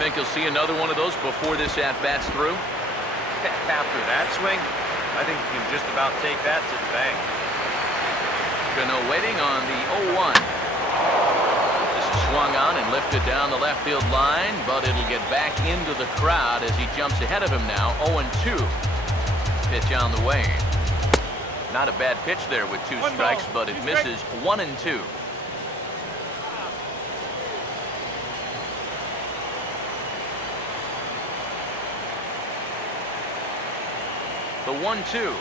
Think you'll see another one of those before this at-bat's through? After that swing, I think you can just about take that to the bank. Cano waiting on the 0-1. This is swung on and lifted down the left field line, but it'll get back into the crowd as he jumps ahead of him now, 0-2. Pitch on the way. Not a bad pitch there with 2 strikes, but it misses 1-2. The 1-2.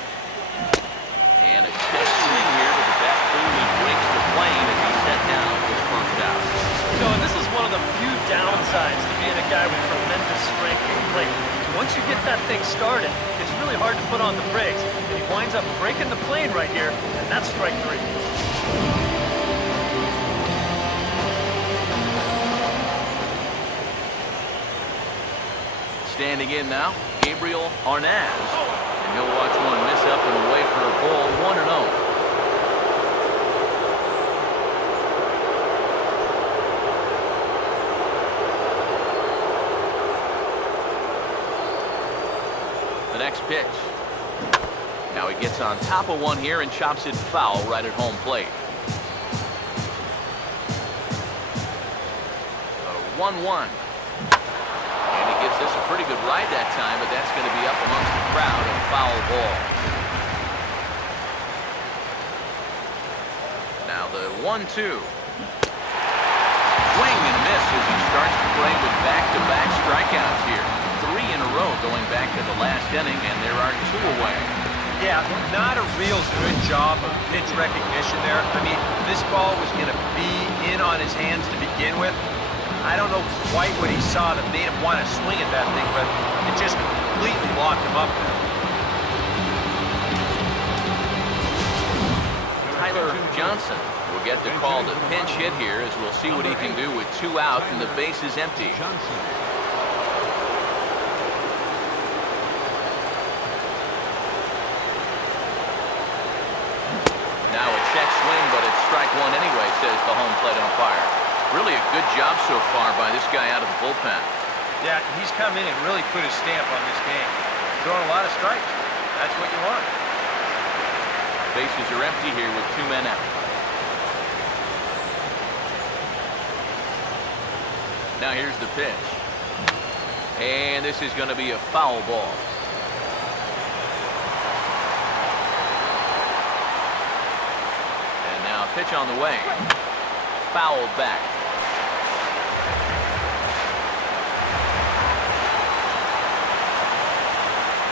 And a check swing here, but the bat clearly breaks the plane as he's set down for the first out. You know, and this is one of the few downsides to being a guy with tremendous strength in the plate. Once you get that thing started, it's really hard to put on the brakes. And he winds up breaking the plane right here, and that's strike 3. Standing in now, Gabriel Arnaz. And he'll watch one miss up and away for a ball, 1-0. The next pitch. Now he gets on top of one here and chops it foul right at home plate. 1-1. And he gives this a pretty good ride that time, but that's going to be up amongst the crowd, a foul ball. Now the 1-2. Swing and miss as he starts to play with back-to-back strikeouts here. 3 in a row going back to the last inning, and there are 2 away. Yeah, not a real good job of pitch recognition there. I mean, this ball was going to be in on his hands to begin with. I don't know quite what he saw that made him want to swing at that thing, but it just completely blocked him up there. Tyler Tyler Johnson will get the call to pinch hit here, as we'll see what he can do with 2 out and the base is empty. Now a check swing, but it's strike 1 anyway, says the home plate umpire. Really a good job so far by this guy out of the bullpen. Yeah, he's come in and really put his stamp on this game. Throwing a lot of strikes. That's what you want. Bases are empty here with 2 men out. Now here's the pitch. And this is going to be a foul ball. And now a pitch on the way. Fouled back.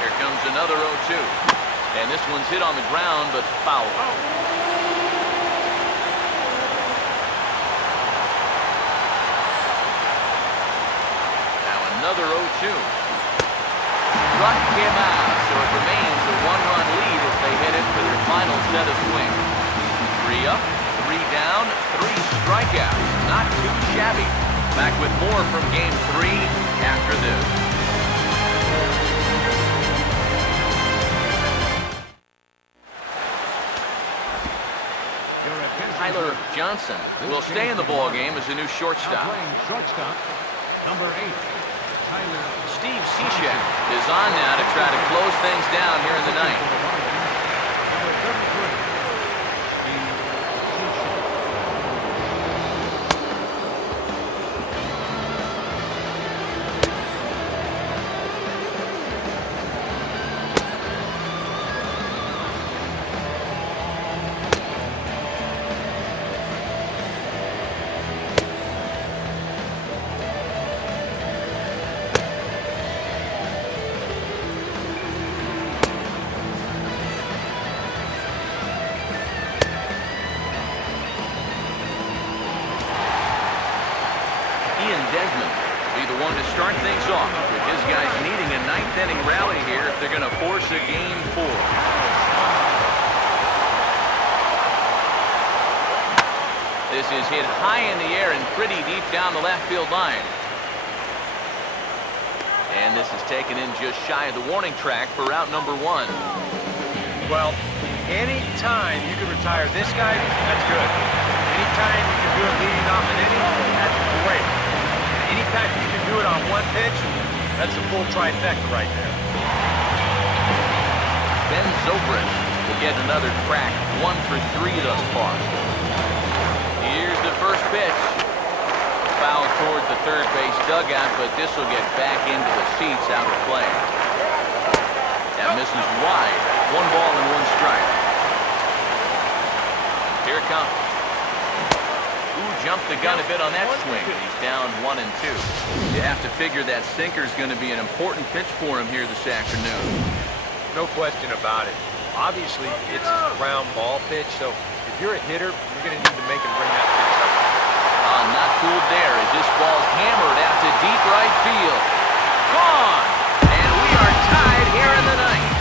Here comes another 0-2. And this one's hit on the ground, but foul. Now another 0-2. Struck him out, so it remains a 1-run lead as they head in for their final set of swings. 3 up, 3 down, 3 strikeouts. Not too shabby. Back with more from Game 3 after this. Tyler Johnson will stay in the ball game as a new shortstop. Number 8, Tyler. Steve Cishek is on now to try to close things down here in the ninth. Number 33, Steve Cishek. To start things off with his guys needing a 9th inning rally here if they're going to force a Game 4. This is hit high in the air and pretty deep down the left field line. And this is taken in just shy of the warning track for route number 1. Well, any time you can retire this guy, that's good. Anytime you can do it leading off an inning, that's great. Anytime you can do it on 1 pitch, that's a full trifecta right there. Ben Zobrist will get another crack, 1 for 3 thus far. Here's the first pitch. Foul towards the third base dugout, but this will get back into the seats out of play. That misses wide. 1 ball and 1 strike. Here it comes. Jumped the gun a bit on that swing. He's down 1 and 2. You have to figure that sinker's going to be an important pitch for him here this afternoon. No question about it. Obviously, it's a ground ball pitch, so if you're a hitter, you're going to need to make him bring that pitch up. Not fooled there as this ball's hammered out to deep right field. Gone! And we are tied here in the ninth.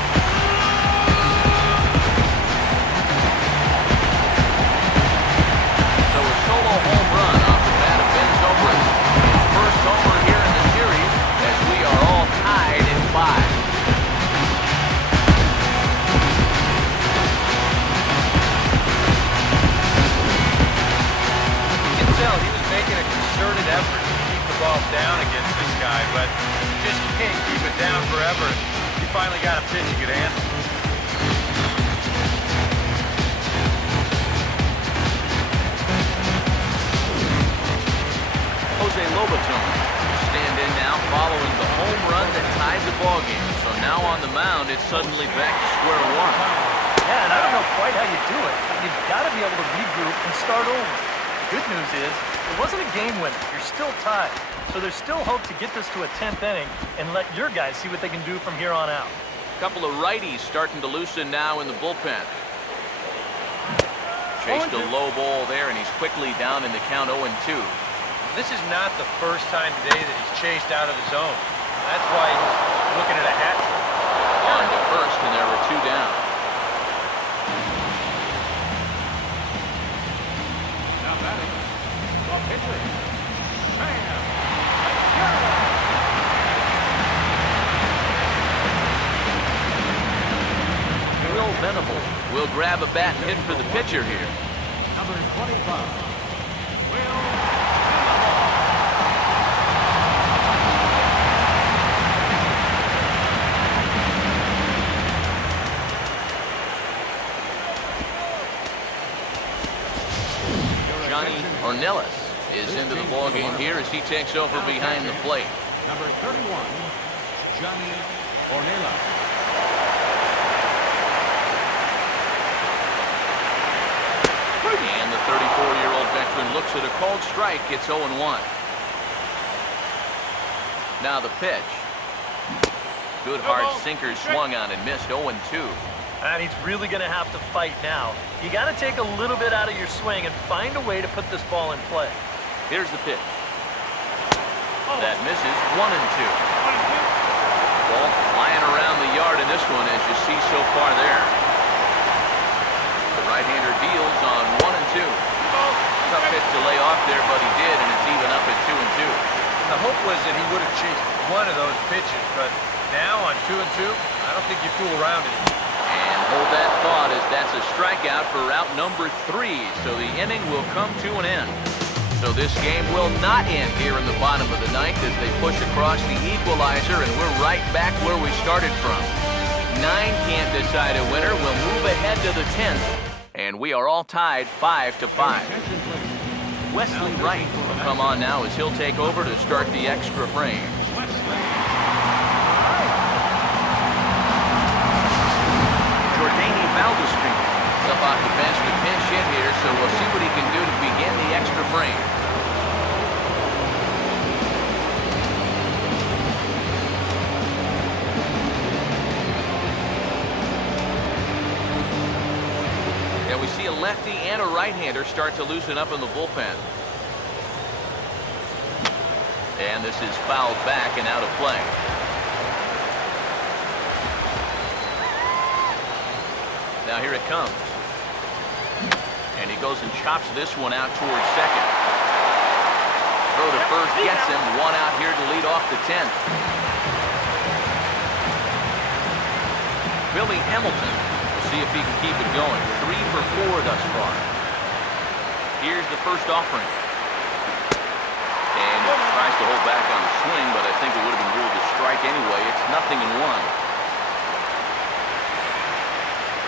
Solo home run off the bat of Ben Zobrist. His first homer here in the series as we are all tied at 5. You can tell he was making a concerted effort to keep the ball down against this guy, but you just can't keep it down forever. He finally got a pitch he could handle. Jose Lobaton stand in now following the home run that tied the ball game. So now on the mound, it's suddenly back to square 1. Yeah, and I don't know quite how you do it. You've got to be able to regroup and start over. The good news is, it wasn't a game winner. You're still tied. So there's still hope to get this to a 10th inning and let your guys see what they can do from here on out. A couple of righties starting to loosen now in the bullpen. Chased a low ball there, and he's quickly down in the count 0-2. This is not the first time today that he's chased out of the zone. That's why he's looking at a hat trick. On to first, and there were 2 down. pitcher, Sam. Will Venable will grab a bat and hit for the pitcher here. Number 25, Will N.L.D.S is into the ballgame here as he takes over behind the plate. Number 31, Johnny Ornelas. And the 34-year-old veteran looks at a cold strike. It's 0-1. Now the pitch. Good hard sinker swung on and missed. 0-2. And he's really going to have to fight now. You got to take a little bit out of your swing and find a way to put this ball in play. Here's the pitch. That misses. 1-2. Ball flying around the yard in this one, as you see so far there. The right-hander deals on 1-2. Tough pitch to lay off there, but he did, and it's even up at 2-2. The hope was that he would have chased one of those pitches, but now on 2-2, I don't think you fool around anymore. And hold that thought, as that's a strikeout for out number 3. So the inning will come to an end. So this game will not end here in the bottom of the ninth as they push across the equalizer, and we're right back where we started from. 9 can't decide a winner. We'll move ahead to the 10th, and we are all tied 5-5. Wesley Wright will come on now as he'll take over to start the extra frame. Jordani Valdez up off the bench to pinch hit here, so we'll see what he can do to begin the extra frame. And we see a lefty and a right-hander start to loosen up in the bullpen. And this is fouled back and out of play. Now here it comes. And he goes and chops this one out towards second. Throw to first gets him. 1 out here to lead off the 10th. Billy Hamilton. We'll see if he can keep it going. 3 for 4 thus far. Here's the first offering. And he tries to hold back on the swing, but I think it would have been ruled a strike anyway. It's 0-1.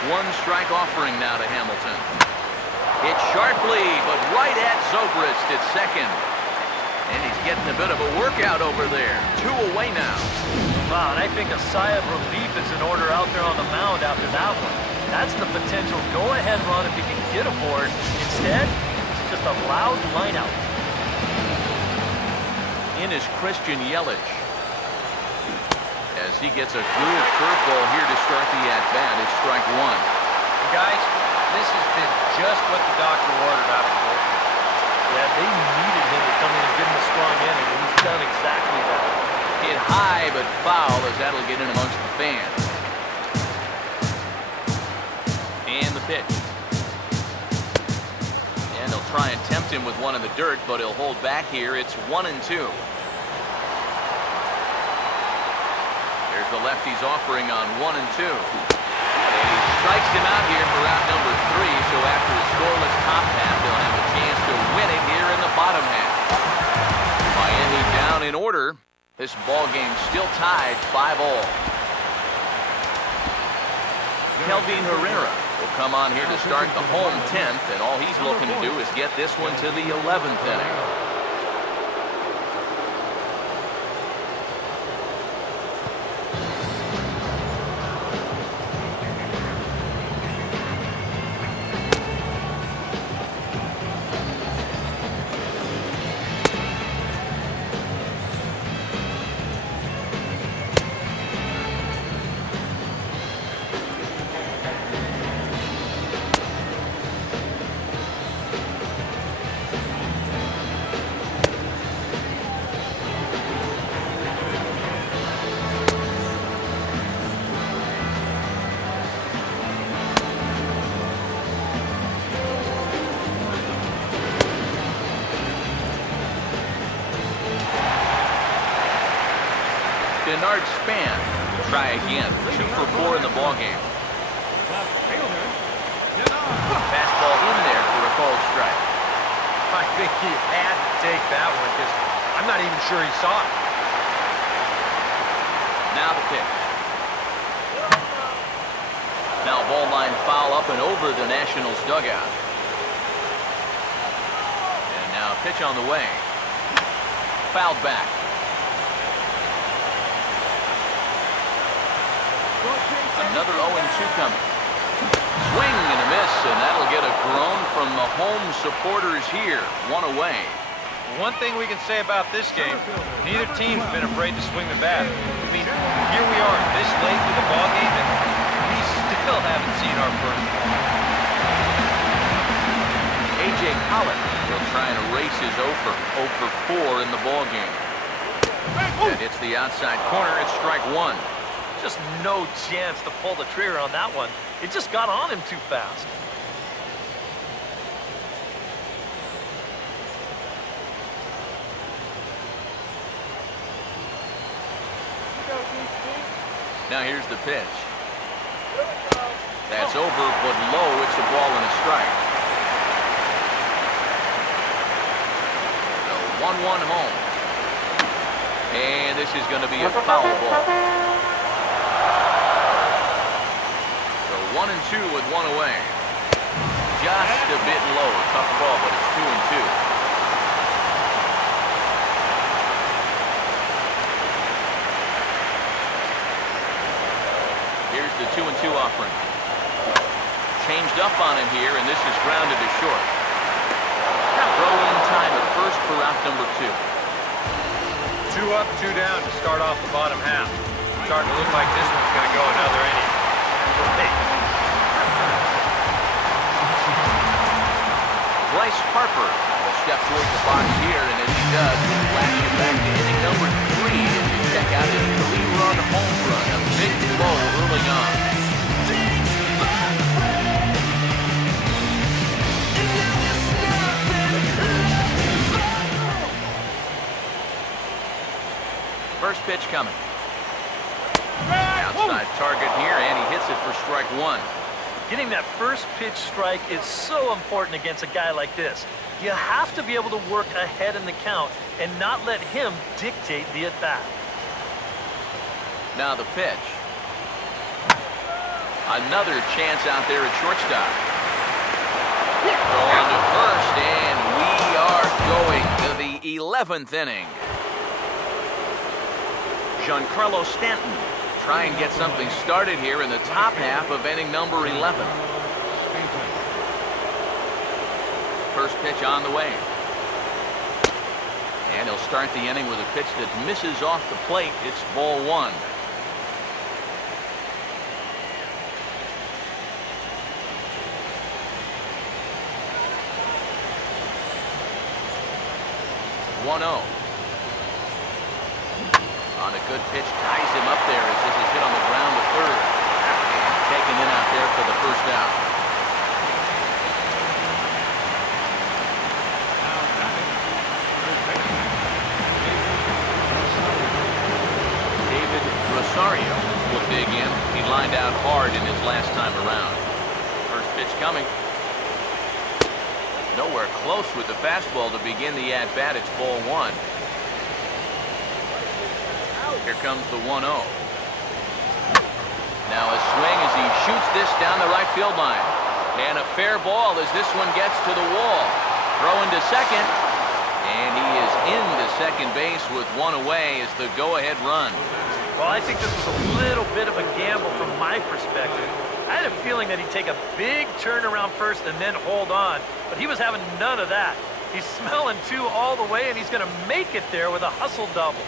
1 strike offering now to Hamilton. Hit sharply, but right at Zobrist at second. And he's getting a bit of a workout over there. 2 away now. Wow, and I think a sigh of relief is in order out there on the mound after that one. That's the potential go-ahead run if he can get aboard. Instead, it's just a loud lineout. In is Christian Yelich. As he gets a good curveball here to start the at-bat, it's strike 1. Guys, this has been just what the doctor ordered out of the bullpen. Yeah, they needed him to come in and give him a strong inning, and he's done exactly that. Hit high but foul, as that'll get in amongst the fans. And the pitch. And they'll try and tempt him with one in the dirt, but he'll hold back here. It's 1-2. There's the lefty's offering on 1-2. And he strikes him out here for out number 3, so after a scoreless top half, they'll have a chance to win it here in the bottom half. Miami down in order. This ball game still tied 5-all. Kelvin Herrera will come on here to start the home 10th, and all he's looking to do is get this one to the 11th inning. N.L.D.S span. Try again. 2 for 4 in the ballgame. Left fielder. Get on. Fastball in there for a called strike. I think he had to take that one because I'm not even sure he saw it. Now the pitch. Now ball line foul up and over the Nationals dugout. And now a pitch on the way. Fouled back. Another 0-2 coming. Swing and a miss, and that'll get a groan from the home supporters here. 1 away. One thing we can say about this game, neither team's been afraid to swing the bat. I mean, here we are this late to the ball game, and we still haven't seen our first ball. A.J. Pollock will try and erase his 0 for 4 in the ball game. That hits the outside corner. It's strike 1. Just no chance to pull the trigger on that one. It just got on him too fast. Now here's the pitch. That's over, but low. It's a ball and a strike. The 1-1 home. And this is going to be a foul ball. So 1-2 with 1 away. Just a bit low. Tough ball, but it's 2-2. Here's the 2-2 offering. Changed up on him here, and this is grounded to short. Throw in time at first for out number 2. 2 up, 2 down to start off the bottom half. Starting to look like this one's going to go another inning. Hey. Bryce Harper will step towards the box here, and as he does, he flashes it back to inning number 3 as you check out his 3-run home run. A big blow early on. First pitch coming. Outside target here, and he hits it for strike 1. Getting that first pitch strike is so important against a guy like this. You have to be able to work ahead in the count and not let him dictate the at-bat. Now the pitch. Another chance out there at shortstop. Throw on to first, and we are going to the 11th inning. Giancarlo Stanton try and get something started here in the top half of inning number 11. First pitch on the way. And he'll start the inning with a pitch that misses off the plate. It's ball 1. On a good pitch, ties him up there as this is hit on the ground to third. Taken in out there for the first out. David Rosario will dig in. He lined out hard in his last time around. First pitch coming. Nowhere close with the fastball to begin the at-bat. It's ball 1. Here comes the 1-0. Now a swing as he shoots this down the right field line. And a fair ball as this one gets to the wall. Throwing to second. And he is into second base with 1 away as the go-ahead run. Well, I think this was a little bit of a gamble from my perspective. I had a feeling that he'd take a big turn around first and then hold on, but he was having none of that. He's smelling 2 all the way, and he's going to make it there with a hustle double.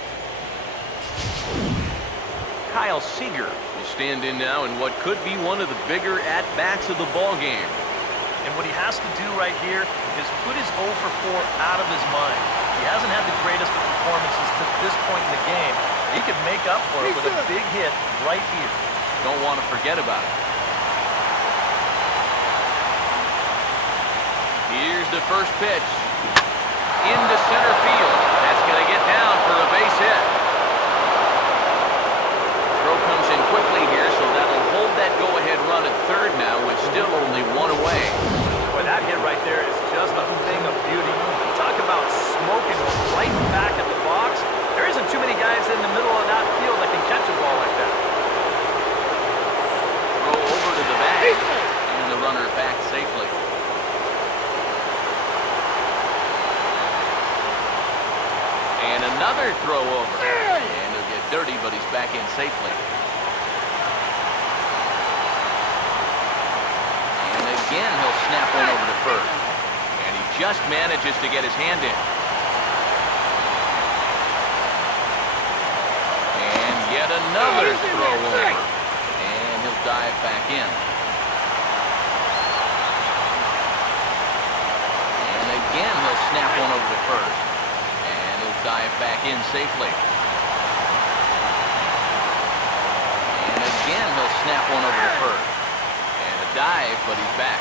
Kyle Seager will stand in now in what could be one of the bigger at-bats of the ball game. And what he has to do right here is put his 0 for 4 out of his mind. He hasn't had the greatest of performances to this point in the game. He can make up for it with a big hit right here. Don't want to forget about it. Here's the first pitch. Into center field. That's going to get down for a base hit. that go-ahead run at third now with still only one away. Boy, that hit right there is just a thing of beauty. Talk about smoking right back at the box. There isn't too many guys in the middle of that field that can catch a ball like that. Throw over to the bag, and the runner back safely. And another throw over. And he'll get dirty, but he's back in safely. And again, he'll snap one over to first. And he just manages to get his hand in. And yet another throw over. And he'll dive back in. And again, he'll snap one over to first. And he'll dive back in safely. And again, he'll snap one over to first. And a dive, but he's back.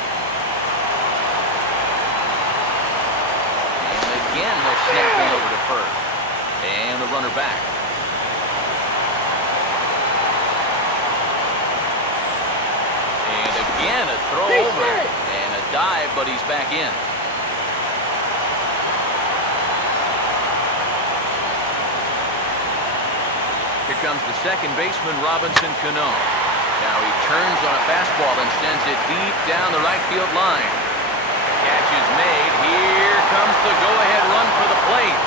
And again, he'll snap one over to first. And the runner back. And again, a throw over. And a dive, but he's back in. Here comes the second baseman, Robinson Cano. Now he turns on a fastball and sends it deep down the right field line. Catch is made. Here comes the go-ahead run for the plate.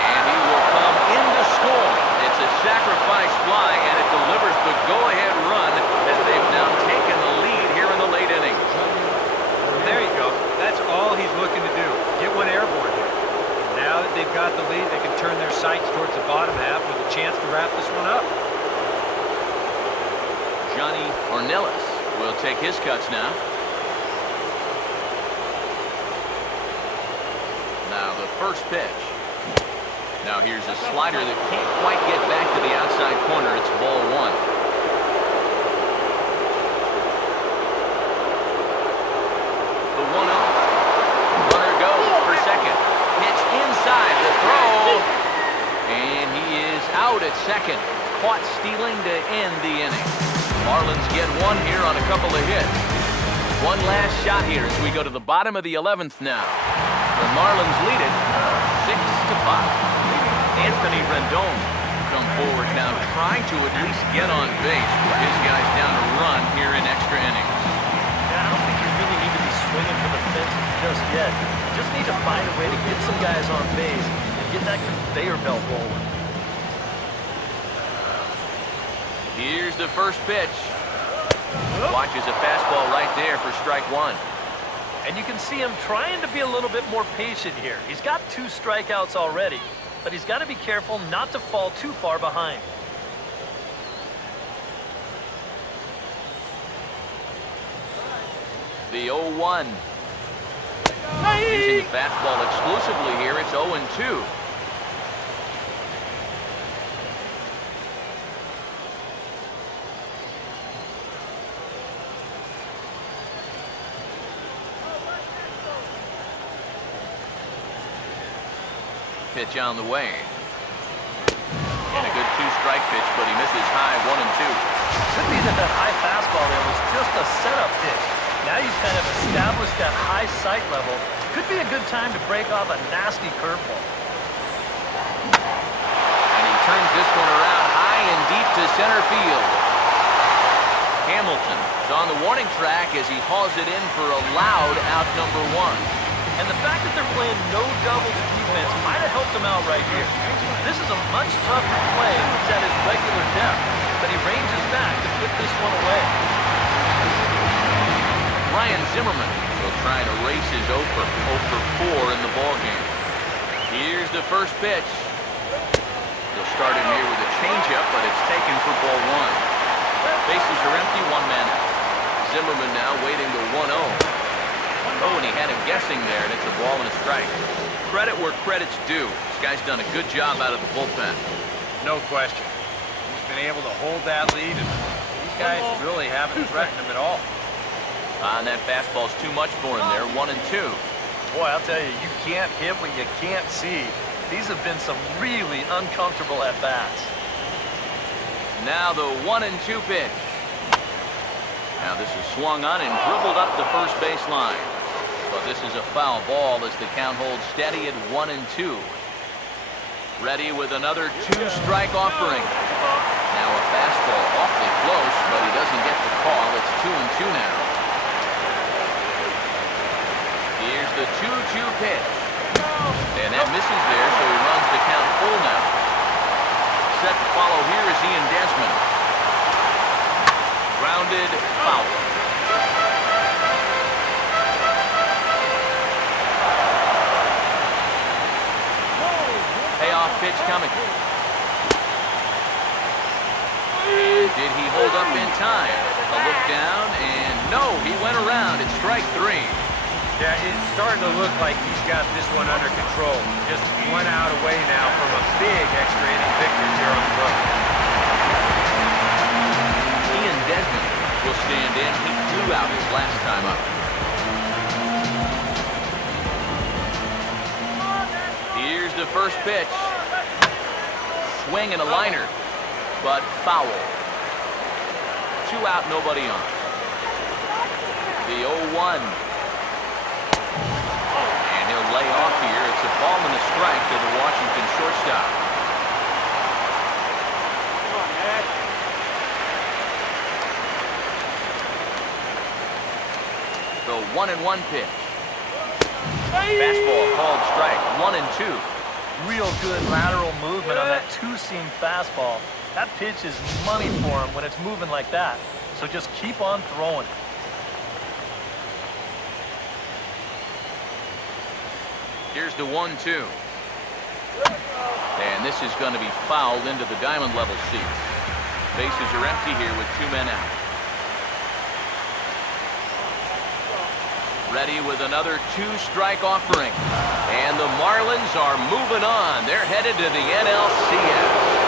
And he will come in to score. It's a sacrifice fly, and it delivers the go-ahead run as they've now taken the lead here in the late innings. There you go. That's all he's looking to do. Get one airborne here. Now that they've got the lead, they can turn their sights towards the bottom half with a chance to wrap this one up. N.L.D.S will take his cuts now. Now the first pitch. Now here's a slider that can't quite get back to the outside corner. It's ball one. The 1-0. Runner goes for second. Pitch inside the throw. And he is out at second. Caught stealing to end the inning. Marlins get one here on a couple of hits. One last shot here as we go to the bottom of the 11th now. The Marlins lead it 6-5. Anthony Rendon come forward now, trying to at least get on base with his guys down a run here in extra innings. Yeah, I don't think you really need to be swinging for the fences just yet. You just need to find a way to get some guys on base and get that conveyor belt rolling. Here's the first pitch. Watches a fastball right there for strike one. And you can see him trying to be a little bit more patient here. He's got 2 strikeouts already, but he's got to be careful not to fall too far behind. The 0-1. Using the fastball exclusively here, it's 0-2. Pitch on the way. And a good 2-strike pitch, but he misses high 1 and 2. Could be that high fastball there was just a setup pitch. Now you've kind of established that high sight level. Could be a good time to break off a nasty curveball. And he turns this one around high and deep to center field. Hamilton is on the warning track as he hauls it in for a loud out number 1. And the fact that they're playing no doubles defense might have helped him out right here. This is a much tougher play if he's at his regular depth, but he ranges back to put this one away. Ryan Zimmerman will try to race his 0 for 4 in the ballgame. Here's the first pitch. He'll start him here with a changeup, but it's taken for ball 1. Bases are empty, 1 man out. Zimmerman now waiting to 1-0. Oh, and he had him guessing there, and it's a ball and a strike. Credit where credit's due. This guy's done a good job out of the bullpen. No question. He's been able to hold that lead, and these guys really haven't threatened him at all. And that fastball's too much for him there, 1 and 2. Boy, I'll tell you, you can't hit what you can't see. These have been some really uncomfortable at-bats. Now the 1 and 2 pitch. Now this is swung on and dribbled up the first baseline. But this is a foul ball as the count holds steady at 1-2. Ready with another two-strike offering. Now a fastball awfully close, but he doesn't get the call. It's 2-2 now. Here's the 2-2 pitch. And that misses there, so he runs the count full now. Set to follow here is Ian Desmond. Grounded foul. Payoff pitch coming. And did he hold up in time? A look down, and no, he went around. It's strike 3. Yeah, it's starting to look like he's got this one under control. Just 1 out away now from a big extra inning victory here on the road. Ian Desmond will stand in. He flew out his last time up. Here's the first pitch. Swing and a liner, but foul. 2 out, nobody on. The 0-1. And he'll lay off here. It's a ball and a strike to the Washington shortstop. The 1-1 pitch. Fastball called strike. 1-2. Real good lateral movement on that two-seam fastball. That pitch is money for him when it's moving like that. So just keep on throwing it. Here's the 1-2. And this is going to be fouled into the diamond level seats. Bases are empty here with 2 men out. Ready with another two-strike offering. And the Marlins are moving on. They're headed to the NLCS.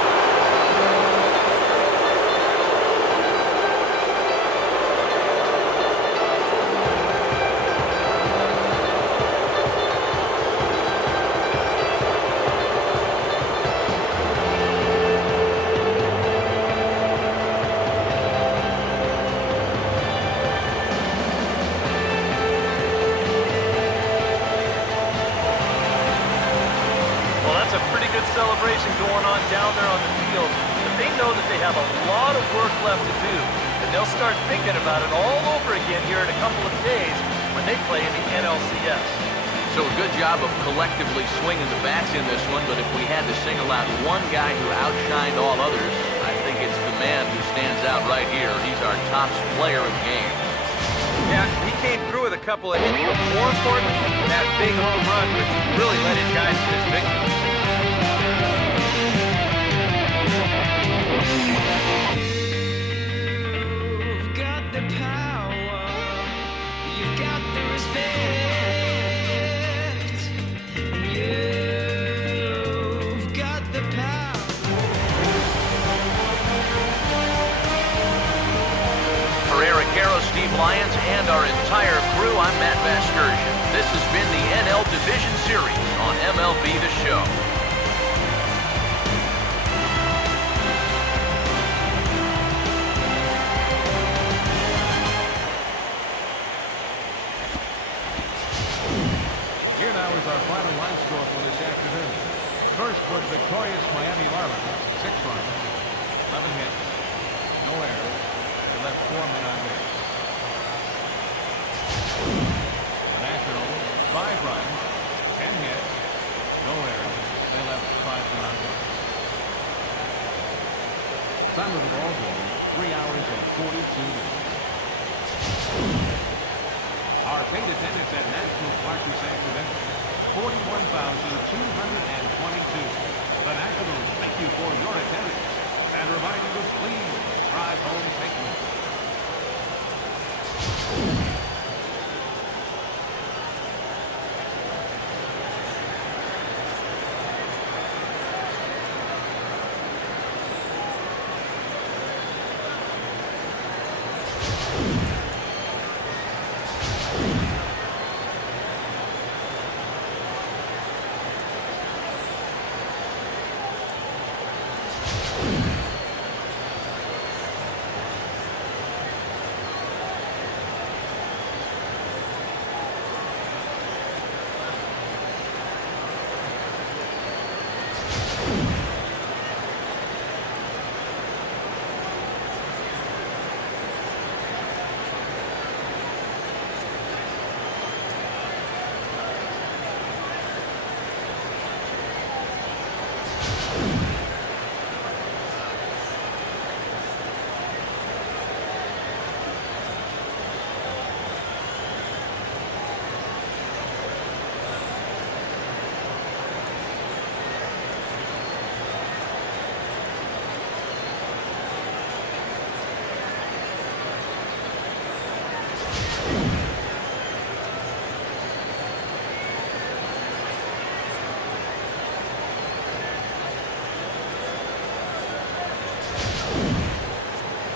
Celebration going on down there on the field, but they know that they have a lot of work left to do, and they'll start thinking about it all over again here in a couple of days when they play in the NLCS. So a good job of collectively swinging the bats in this one, but if we had to single out one guy who outshined all others, I think it's the man who stands out right here. He's our top player of the game. Yeah, he came through with a couple of hits, but more importantly, that big home run, which really led his guys to this victory. You've got the power, you've got the respect, you've got the power. For Eric Harrow, Steve Lyons, and our entire crew, I'm Matt Vasgersian. This has been the NL Division Series on MLB The Show. Here now is our final line score for this afternoon. First for the victorious Miami Marlins, 6 runs, 11 hits, no errors. They left 4 men on base. The Nationals, 5 runs, 10 hits, no errors. They left 5 men on base. Time of the ball game, 3 hours and 42 minutes. Our paid attendance at National Park this afternoon, 41,222. The Nationals thank you for your attendance and remind you to please drive home safely.